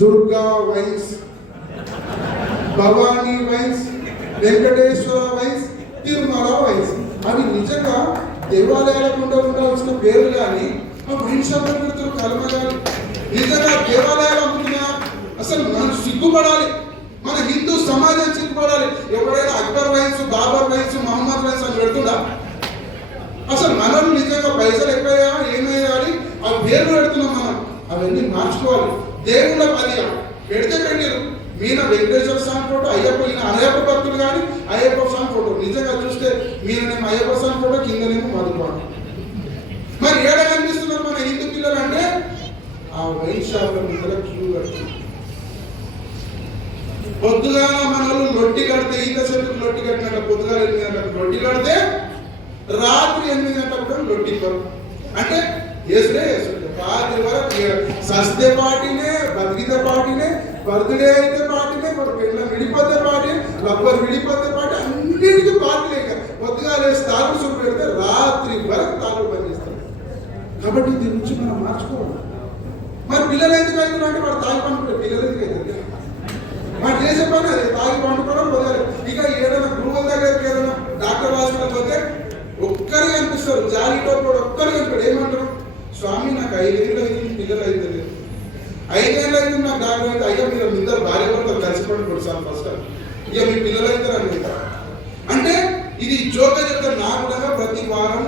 Durga wines, Bhavani wines, Venkateswara wines, Tirumala wines. అవి నిజంగా దేవాలయాలకు ఉండాల్సిన పేర్లు కానీ ఆ వైన్ షాప్లో పెడుతున్న కలమ కానీ నిజంగా దేవాలయాలు అమ్ముతున్నా. అసలు మనం సిగ్గుపడాలి, మన హిందూ సమాజం సిగ్గుపడాలి. ఎవరైనా Akbar wines, Babar wines, Mohammed wines అని పెడుతుందా? అసలు మనల్ని నిజంగా పైసలు ఎక్కువయ్యా ఏమయ్యా అని ఆ పేర్లు పెడుతున్నాం మనం. అవన్నీ మార్చుకోవాలి. దేవుళ్ళ పని పెడితే పెట్టారు. మీన వెంకటేశ్వర స్వామి ఫోటో, అయ్యప్ప భక్తులు కానీ అయ్యప్ప స్వామి ఫోటో. నిజంగా చూస్తే మీనేమో అయ్యప్ప స్వామి ఫోటో, కిందనేమో మధుపాటు. మరి ఏడ కనిపిస్తున్నారు మన హిందూ పిల్లలు అంటే ఆ వైన్ షాప్ల ముందర క్యూ కడుతున్నారు. పొద్దుగాల మనలు లొట్టి కడితే ఈత చెట్టుకు లొట్టి కట్టినట్టు పొద్దుగాల 8 గంటలకు లొట్టి కడితే రాత్రి 8 గంటలకు కూడా లొట్టి అంటే వేసుడే రాత్రి వరకు సస్తే పార్టీనే, బతికితే పార్టీనే, బర్త్డే అయితే పార్టీనే, పెళ్ళ విడిపోతే పార్టీ, రబ్బర్ విడిపోతే పార్టీ, అన్నిటికీ పార్టీలే. పొద్దుగాల వేసి తాగుడు చూపు పెడితే రాత్రి వరకు తాగుడు పనిచేస్తారు. కాబట్టి దీని నుంచి మనం మార్చుకోవాలి. మరి పిల్లలు ఎందుకు అవుతున్నారు అంటే వాడు తాగి పండుకుంటారు. పిల్లలు ఎందుకు అవుతుంది? మనం చేసే పని అదే, తాగి పండుకోవడం వదిలేదు. ఇక ఏదైనా గురువుల దగ్గరికి ఏదైనా డాక్టర్ హాస్పిటల్ పోతే ఒక్కరికి అనిపిస్తారు, జాలితో కూడా ఒక్కరికి అనిపాడు. ఏమంటారు? స్వామి నాకు 5 ఏళ్ళు అయింది, పిల్లలు అవుతుంది. 5 ఏళ్ళు అయింది నాకు డాక్టర్ అయితే, అయ్యా మీరు ఇద్దరు భార్య భర్తలు కలిసి పడుకోండి సార్ ఫస్ట్. ఇక మీ పిల్లలు అవుతారు అని అంటే ఇది జోక్గా చెప్తారు. నాకు కూడా ప్రతి వారం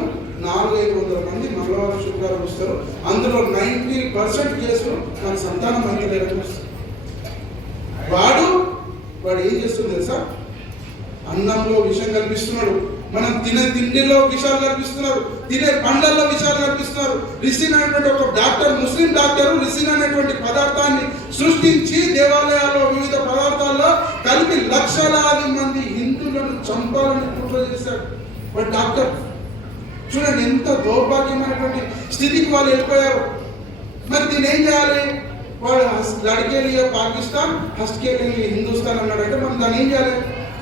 400-500 మంది మంగళవారం శుక్రవారం వస్తారు. అందులో 90% కేసులు నాకు సంతానం అయితే వాడు ఏం చేస్తుంది తెలుసా? అన్నంలో విషం కల్పిస్తున్నాడు, మనం తినే తిండిలో విషాలు కల్పిస్తున్నారు, తినే పండ్లలో విషాలు కల్పిస్తున్నారు. రిసిన్ అనేటువంటి ఒక డాక్టర్, ముస్లిం డాక్టర్ రిసిన్ అనేటువంటి పదార్థాన్ని సృష్టించి దేవాలయాల్లో వివిధ పదార్థాల్లో కలిపి లక్షలాది మంది హిందువులను చంపాలని కుట్ర చేశాడు వాడు డాక్టర్. చూడండి ఎంత దౌర్భాగ్యమైనటువంటి స్థితికి వాళ్ళు వెళ్ళిపోయారు. మరి దీన్ని ఏం చేయాలి? వాడు లడికేలియా పాకిస్తాన్, హస్కేలియా హిందుస్థాన్ అన్నాడంటే మనం దాన్ని ఏం చేయాలి?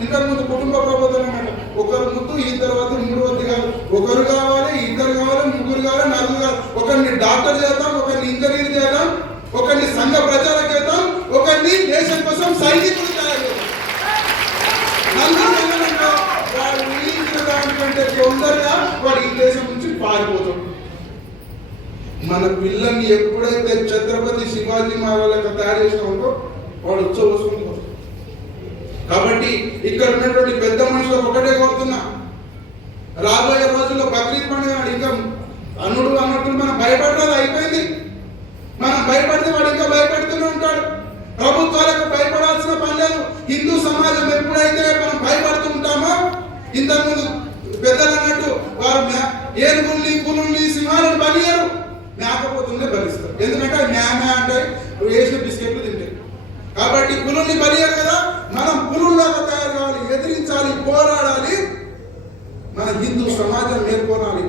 ఇంతకుముందు కుటుంబ ప్రబోధన అన్నమాట. ఒకరు ముద్దు, ఈ తర్వాత 3వది కాదు, ఒకరు కావాలి, 2 కావాలి, 3 కావాలి, 4 కావాలి. ఒకరిని డాక్టర్ చేద్దాం, ఒకరిని ఇంజనీర్ చేద్దాం, ఒకరిని సంఘ ప్రచారం చేద్దాం, ఒకరిని దేశం కోసం సైనికులు తయారు చేద్దాం. వాడు ఊహించిన దానికంటే తొందరగా వాడు ఈ దేశం నుంచి పారిపోతాడు. మన పిల్లల్ని ఎప్పుడైతే ఛత్రపతి శివాజీ మహారాజులకు తయారు చేసినామో వాడు ఉత్సవం. కాబట్టి ఇక్కడ ఉన్నటువంటి పెద్ద మనుషులకు ఒకటే కోరుతున్నా, రాబోయే రోజుల్లో బక్రీద్ పండుగ ఇంకా అనుడు అన్నట్టు మనం భయపడలేదు, అయిపోయింది. మనం భయపడితే వాడు ఇంకా భయపడుతూనే ఉంటాడు. ప్రభుత్వాలకు భయపడాల్సిన పని లేదు. హిందూ సమాజం ఎప్పుడైతే మనం భయపడుతూ ఉంటామో, ఇంతకుముందు పెద్దలు అన్నట్టు వారు ఏనుగుల్ని, పులుల్ని, సింహాలను బలియరు, మేకపోతుండే బలిస్తారు. ఎందుకంటే మ్యామే అంటే వేసిన బిస్కెట్లు తింటాయి. కాబట్టి పులుల్ని బలియరు కదా, మనం పులుల్లాగా తయారు కావాలి, ఎదిరించాలి, పోరాడాలి, మన హిందూ సమాజం మేల్కొనాలి.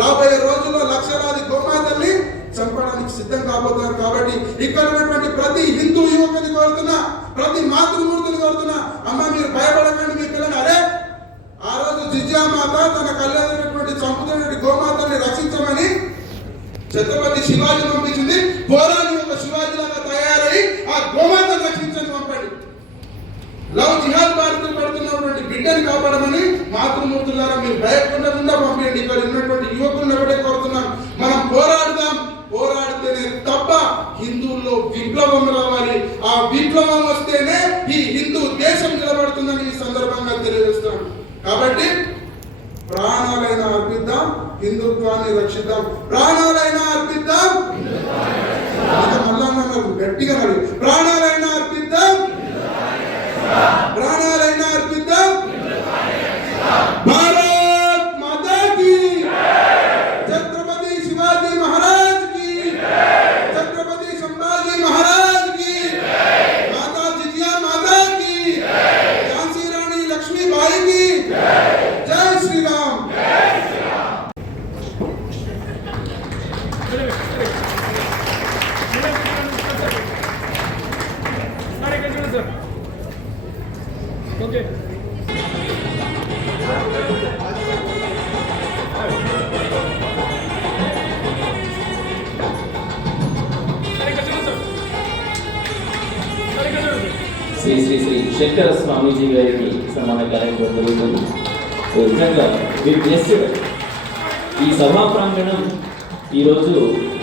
రాబోయే రోజుల్లో లక్షలాది గోమాతల్ని చంపడానికి సిద్ధం కాబోతున్నారు. కాబట్టి ఇక్కడ ఉన్నటువంటి ప్రతి హిందూ యువకుని కోరుతున్నా, ప్రతి మాతృమూర్తిని కోరుతున్నా, అమ్మ మీరు భయపడకండి, మీ పిల్లలు అరే ఆ రోజు జిజ్జా మాత తన కళ్యాణటువంటి చంపుతున్నటువంటి గోమాతల్ని రక్షించమని ఛత్రపతి శివాజీ పంపించింది. పోరాని ఒక శివాజీ లాగా తయారై ఆ గోమాతను రక్షించని పంపండి. లవ్ జిహాద్ బాధితులు పడుతున్నటువంటి బిడ్డని కాపాడమని మాతృమూర్తులారా మీరు భయపడకుండా పంపించండి. ఇక్కడ ఉన్నటువంటి యువకులను ఒకటే కోరుతున్నాను, మనం పోరాడుదాం. పోరాడితేనే తప్ప హిందువుల్లో విప్లవం రావాలి. ఆ విప్లవం వస్తేనే ఈ హిందూ దేశం నిలబడుతుందని ఈ సందర్భంగా తెలియజేస్తున్నాను. కాబట్టి ప్రాణాలైనా అర్పిద్దాం, హిందుత్వాన్ని రక్షిద్దాం. ప్రాణాలైనా అర్పిద్దాం, మళ్ళా గట్టిగా మరి ప్రాణాలైనా అర్పిద్దాం, ప్రాణాలైనా అర్పిద్దాం. భారత్ మాతా కీ ఛత్రపతి శివాజీ మహారాజ్ కి, ఛత్రపతి సంభాజీ మహారాజ్ కి, మాతా జిజియా మాతా కి, ఝాన్సీ రాణి లక్ష్మీబాయి కి జై శ్రీరామ్. Okay. శ్రీ శ్రీ శ్రీ శంకర స్వామీజీ గారికి సన్మాన కార్యక్రమం జరుగుతుంది. నిజంగా ఈ సభా ప్రాంగణం ఈరోజు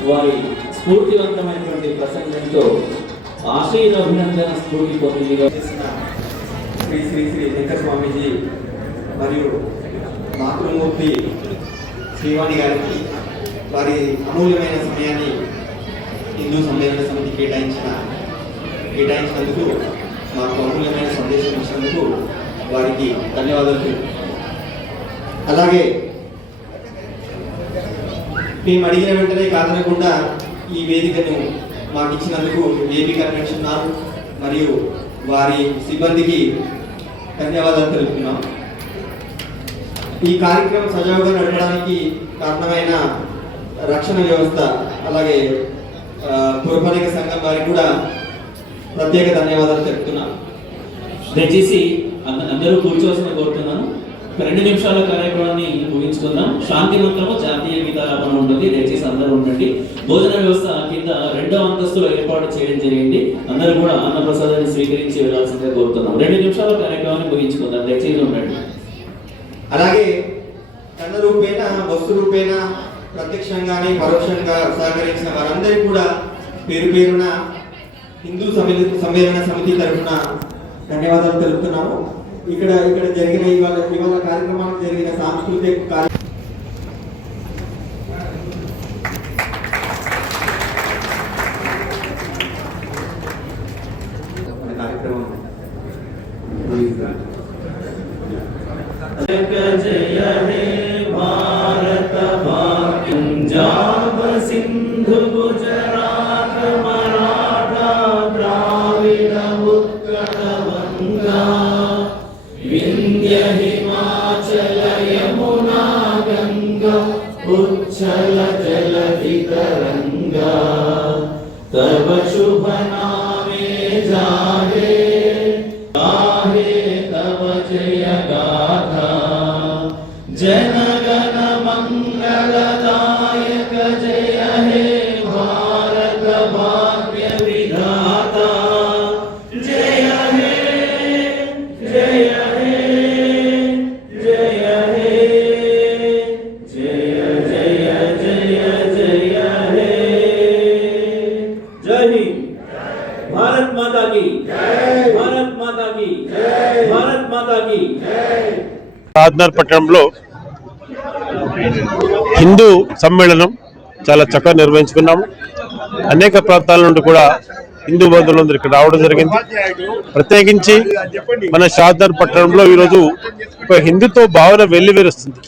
వారి స్ఫూర్తివంతమైనటువంటి ప్రసంగంతో ఆశయ అభినందన స్ఫూర్తి పొందిగా చేసిన శ్రీ శ్రీ శ్రీ శంకర స్వామీజీ మరియు మాతృమూర్తి శ్రీవాణి గారికి వారి అమూల్యమైన సమయాన్ని హిందూ సమ్మేళన సమితి కేటాయించినందుకు, మాకు అమూల్యమైన సందేశం ఇచ్చినందుకు వారికి ధన్యవాదాలు. అలాగే మేము అడిగిన వెంటనే కాదనకుండా ఈ వేదికను మాకు ఇచ్చినందుకు ఏపీ కన్వెన్షన్ హాల్ మరియు వారి సిబ్బందికి ధన్యవాదాలు తెలుపుతున్నాం. ఈ కార్యక్రమం సజావుగా నడపడానికి కారణమైన రక్షణ వ్యవస్థ అలాగే పురపాలిక సంఘం వారికి కూడా ప్రత్యేక ధన్యవాదాలు తెలుపుతున్నాం. దయచేసి అందరూ కూర్చోవలసిన కోరుతున్నాను. 2 నిమిషాల కార్యక్రమాన్ని ముగించుకుందాం. శాంతి మంత్రము, జాతీయ గీతాలాపన ఉంటుంది. దయచేసి అందరూ ఉండండి. భోజన వ్యవస్థ కింద 2వ అంతస్తులో ఏర్పాటు చేయడం జరిగింది. అందరూ కూడా అన్నప్రసాదాన్ని స్వీకరించి వెళ్ళాల్సిందిగా కోరుతున్నాం. 2 నిమిషాల కార్యక్రమాన్ని ముగించుకుందాం. దయచేసి ఉండండి. అలాగే కన్న రూపేణ, వస్తు రూపేణ, ప్రత్యక్షంగానే పరోక్షంగా సహకరించిన వారందరికీ కూడా పేరు పేరున హిందూ సమ్మేళన సమితి తరఫున ధన్యవాదాలు తెలుపుతున్నాము. ఇక్కడ జరిగిన ఇవాళ కార్యక్రమానికి జరిగిన సాంస్కృతిక కార్యక్రమం జయ హే భారత పంజాబ్ సింధు గుజరాత్ మరాఠా ద్రావిడ ఉత్కళ వంగా వింధ్య హిమాచల యమునా గంగా ఉచ్చల జలధి తరంగా తవ శుభ నామే జాగే గాహే తవ జయ గాథా जनगण मंगलदायक जय हे भारत भाग्य विधाता जय हे जय हे जय हे जय जय जय जय हे जय हिंद। भारत माता की जय, भारत माता की जय, भारत माता की जय। రాజ్నగర్ పట్టణంలో హిందూ సమ్మేళనం చాలా చక్కగా నిర్వహించుకున్నాము. అనేక ప్రాంతాల నుండి కూడా హిందూ బంధువులందరూ ఇక్కడ రావడం జరిగింది. ప్రత్యేకించి మన షాద్నగర్ పట్టణంలో ఈరోజు ఒక హిందుత్వ భావన వెల్లివిరుస్తుంది.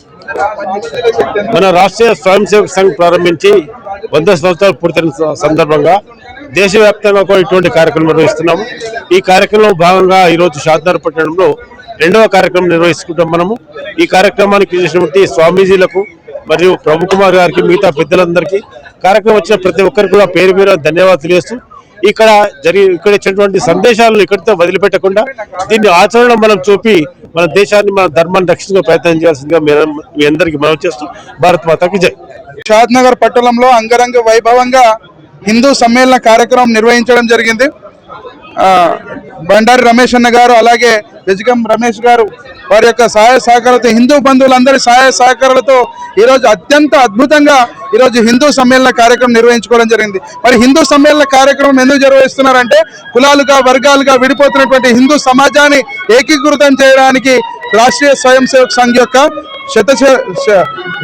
మన రాష్ట్రీయ స్వయం సేవక సంఘ్ ప్రారంభించి 100 సంవత్సరాలు పూర్తయిన సందర్భంగా దేశవ్యాప్తంగా కూడా ఇటువంటి కార్యక్రమం నిర్వహిస్తున్నాము. ఈ కార్యక్రమంలో భాగంగా ఈరోజు షాద్నగర్ పట్టణంలో 2వ కార్యక్రమం నిర్వహిస్తున్నాం. మనము ఈ కార్యక్రమానికి చేసినటువంటి స్వామీజీలకు మరియు ప్రభు కుమార్ గారికి, మిగతా పెద్దలందరికీ, కార్యక్రమం వచ్చిన ప్రతి ఒక్కరికి కూడా పేరు పేరు ధన్యవాదాలు తెలియజేస్తూ ఇక్కడ ఇచ్చినటువంటి సందేశాలను ఇక్కడితో వదిలిపెట్టకుండా దీన్ని ఆచరణ మనం చూపి మన దేశాన్ని, మన ధర్మాన్ని రక్షించే ప్రయత్నం చేయాల్సిందిగా మీ అందరికీ మనవి చేస్తూ భారత్ మాతాకి జై. షాద్నగర్ పట్టణంలో అంగరంగ వైభవంగా హిందూ సమ్మేళన కార్యక్రమం నిర్వహించడం జరిగింది. బండారి రమేష్ అన్న గారు అలాగే బెజగం రమేష్ గారు వారి యొక్క సహాయ సహకారాలతో, హిందూ బంధువులందరి సహాయ సహకారాలతో ఈరోజు అత్యంత అద్భుతంగా ఈరోజు హిందూ సమ్మేళన కార్యక్రమం నిర్వహించుకోవడం జరిగింది. మరి హిందూ సమ్మేళన కార్యక్రమం ఎందుకు నిర్వహిస్తున్నారంటే కులాలుగా వర్గాలుగా విడిపోతున్నటువంటి హిందూ సమాజాన్ని ఏకీకృతం చేయడానికి రాష్ట్రీయ స్వయం సేవక్ సంఘ్ యొక్క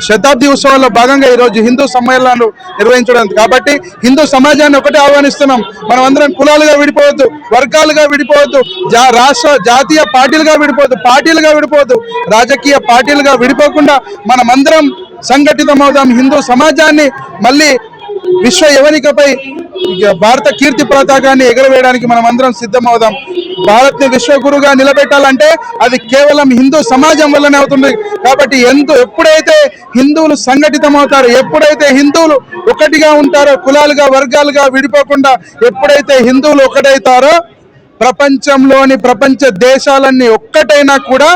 శతాబ్ది ఉత్సవాల్లో భాగంగా ఈరోజు హిందూ సమ్మేళనాలు నిర్వహించడం. కాబట్టి హిందూ సమాజాన్ని ఒకటే ఆహ్వానిస్తున్నాం. మనం అందరం కులాలుగా విడిపోవద్దు, వర్గాలుగా విడిపోవద్దు, జాతీయ పార్టీలుగా విడిపోవద్దు, రాజకీయ పార్టీలుగా విడిపోకుండా మనమందరం సంఘటితమవుదాం. హిందూ సమాజాన్ని మళ్ళీ విశ్వ యవనికపై భారత కీర్తి పతాకాన్ని ఎగరవేయడానికి మనం అందరం సిద్ధమవుదాం. భారత్ని విశ్వగురుగా నిలబెట్టాలంటే అది కేవలం హిందూ సమాజం వల్లనే అవుతుంది. కాబట్టి ఎప్పుడైతే హిందువులు సంఘటితమవుతారో, ఎప్పుడైతే హిందువులు ఒకటిగా ఉంటారో, కులాలుగా వర్గాలుగా విడిపోకుండా ఎప్పుడైతే హిందువులు ఒకటైతారో, ప్రపంచ దేశాలన్నీ ఒక్కటైనా కూడా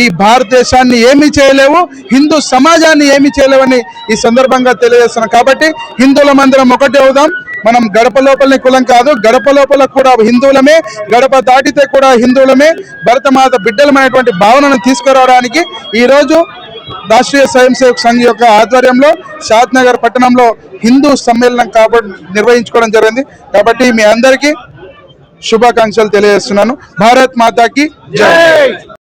ఈ భారతదేశాన్ని ఏమీ చేయలేవు, హిందూ సమాజాన్ని ఏమీ చేయలేవని ఈ సందర్భంగా తెలియజేస్తున్నాం. కాబట్టి హిందువులమందరం ఒకటి అవుదాం. మనం గడప లోపలనే కులం కాదు, గడప లోపల కూడా హిందువులమే, గడప దాటితే కూడా హిందువులమే, భరతమాత బిడ్డలమైనటువంటి భావనను తీసుకురావడానికి ఈరోజు రాష్ట్రీయ స్వయం సేవక్ సంఘ్ యొక్క ఆధ్వర్యంలో షాద్ నగర్ పట్టణంలో హిందూ సమ్మేళనం నిర్వహించుకోవడం జరిగింది. కాబట్టి మీ అందరికీ శుభాకాంక్షలు తెలియజేస్తున్నాను. భారత్ మాతాకి జై.